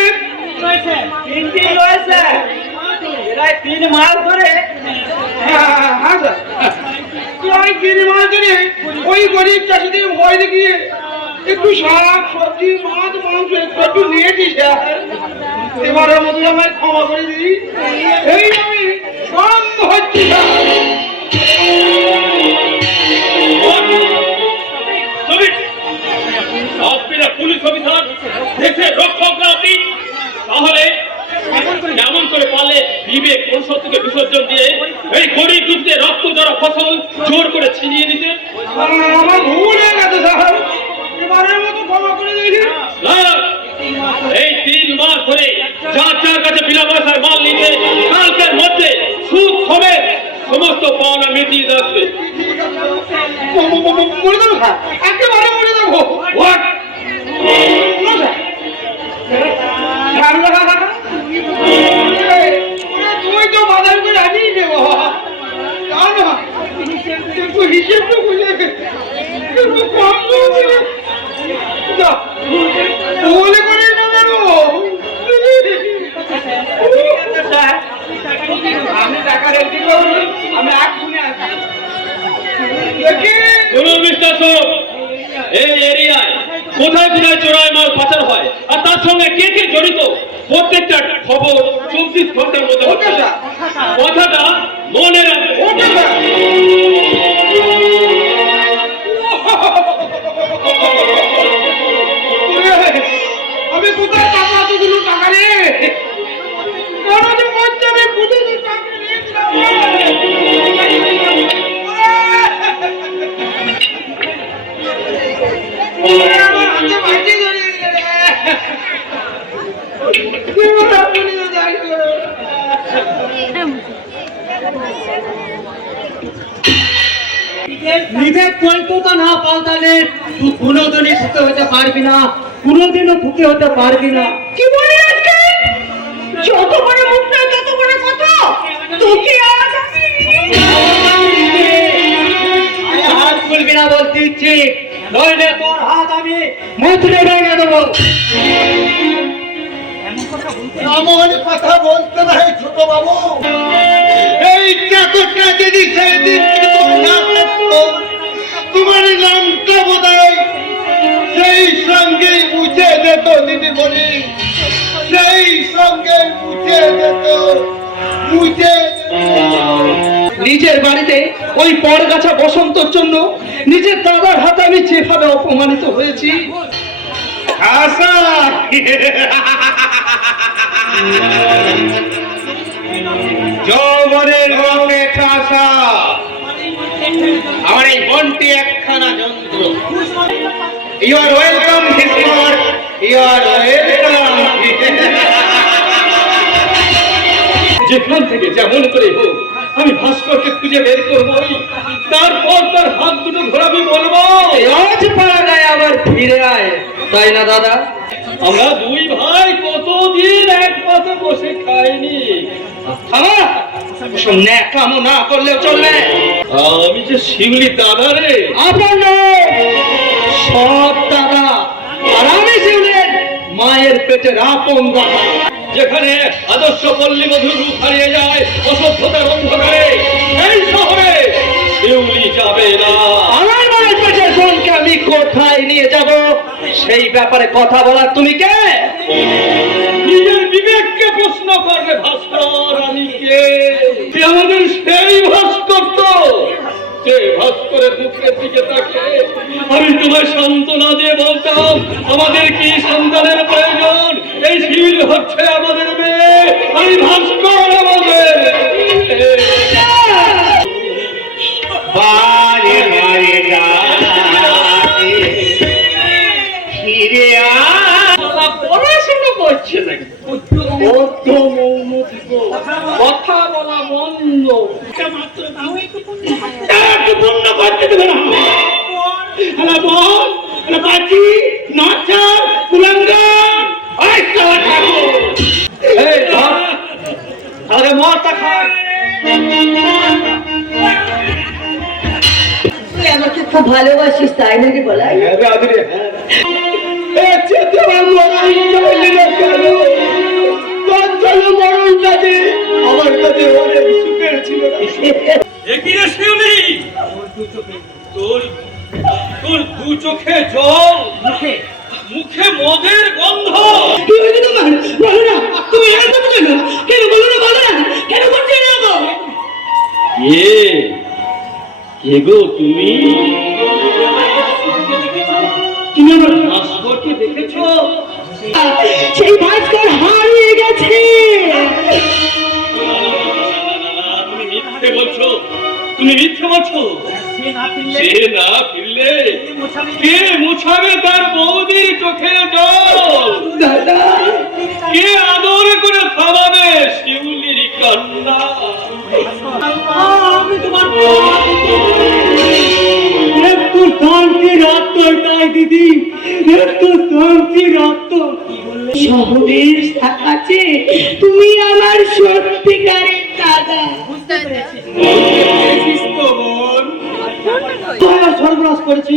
3 দিন রয়েছে এরাই 3 মাস ধরে হ্যাঁ স্যার প্রায় 3 মাস ধরে ওই গরিব চাষিদের ভয় দেখিয়ে একটু শাক সবজি মাছ মাংস একটু নিয়েছি স্যার এবারের মধ্যে আমায় ক্ষমা করে দিই এই আমি বন্ধ হচ্ছি আপনারা পুলিশ অফিসার, দেশের রক্ষক না আপনি, তাহলে এমন করে পারলে বিবেক মনুষ্যত্বকে বিসর্জন দিয়ে এই গরিব দুঃখদের রক্ত দ্বারা ফসল জোর করে ছিনিয়ে নিতে। আমার ভুল হয়ে গেছে স্যার এবারের মতো ক্ষমা করে দিই এই 3 মাস ধরে যার যার কাছে বিনা পয়সার মাল নিতে কালকের মধ্যে সুদ সমেত সমস্ত পাওনা মিটিয়ে আসবে। বলে দেবো স্যার একেবারে বলে দেবো হোয়াট? তুই তো বাজার করে আনিয়ে দেবো তা না একটু হিসেব তো বুঝে একটু কম বলে করে না কেন স্যার আমি টাকা রেডি করুন আমি এক্ষুনি আসছি শুনুন মিস্টার সোপ, এই এরিয়ায় কোথায় কোথায় চোরাই মাল পাচার হয় আর তার সঙ্গে কে কে জড়িত প্রত্যেকটা খবর 24 ঘন্টার মধ্যে হচ্ছে। কথাটা মনে রাখবেন। আমি কোথায় টাকা এতগুলো টাকা রে কেন যে বলছে আমি পুলিশের চাকরি নিয়েছিলাম আমার হাতে বাজি ধরিয়ে দিলে পুলিশে যাইবে বিবেক কল্পতা না পাল্টালে তুই কোনোদিনই সুখে হতে পারবি না, কোনোদিনও সুখে হতে পারবি না। কি বলি আজকে যত বড় মুখ তোকে আজ আমি হাত খুলবি না বলতে ইচ্ছি, নইলে তোর হাত আমি মুচড়ে ভেঙে দেবো। এমন কথা বলতে নাই ছোট বাবু, এই চাকরটা যদি সেদিন তোমার নামটা বোধহয় সেই সঙ্গে মুছে যেত দিদিমণি, সেই সঙ্গে মুছে যেত, মুছে নিজের বাড়িতে ওই পরগাছা বসন্তর জন্য নিজের দাদার হাতে আমি যেভাবে অপমানিত হয়েছি। আশা যৌবনের রঙে ঠাসা আমার এই মনটি একখানা যন্ত্র। ইউ আর ওয়েলকাম হিসমর, ইউ আর ওয়েলকাম। যেখান থেকে যেমন করে হোক আমি ভাস্করকে খুঁজে বের করবোই, তারপর তার হাত দুটো ঘোরাবি বলবো আজ পাড়া গায়ে আবার ফিরে আয়, তাই না দাদা? আমরা দুই ভাই কতদিন এক পাশে বসে খাইনি। কামো না করলেও চলবে। আমি যে শিউলি দাদা রে, আপনার সব দাদা, আর আমি শিউলের মায়ের পেটের আপন দাদা। যেখানে আদর্শ পল্লী মধুর রূপ হারিয়ে যায় অসভ্যতার অন্ধকারে, এই শহরে শিউলি যাবে না। আমার মায়ের পেটের বোনকে আমি কোথায় নিয়ে যাব সেই ব্যাপারে কথা বলার তুমি কে? নিজের বিবেককে প্রশ্ন করবে ভাস্কর। আমি কে? তুই আমাদের সেই ভাস্কর তো, যে ভাস্করের মুখের দিকে তাকে আমি তোমায় সান্ত্বনা দিয়ে বলতাম আমাদের কি সন্তানের প্রয়োজন, এই শিল হচ্ছে আমাদের মেয়ে, আমি ভাস্কর আমাদের। বারে বারে গায়ে ফিরে পড়াশোনা করছে নাকি? কথা বলা বন্ধ। একটু পূর্ণ করতে দেবে না। হ্যালো বল, হ্যালো বাজি, নাচার, কুলাঙ্গার, ওই সবার ঠাকুর। এই ধর, আরে মরটা খায়। তুই আমাকে খুব ভালোবাসিস, তাই নাকি বলাই? আমার কাছে অনেক সুখের ছিল না। একই রে শিউলি, তোর তোর দু চোখে জল, মুখে মুখে মদের গন্ধ। বলো না, তুমি এরকম কেন? কেন বলো না, বলো না, কেন করছো এরকম? কে গো তুমি? তুমি আমার ভাস্করকে দেখেছো? সেই ভাস্কর হারিয়ে গেছে। তুমি মিথ্যে বলছো, তুমি মিথ্যে বলছো। সে না ফিরলে কে মুছাবে তার বৌদির চোখের জল? দাদা, কে আদর করে থামাবে শিউলির কান্না? আমি তোমার একটু শান্তির আত্মটাই দিদি, একটু শান্তির আত্ম। শহরের কাছে তুমি আমার সত্যিকারের দাদা। সর্বনাশ করেছি,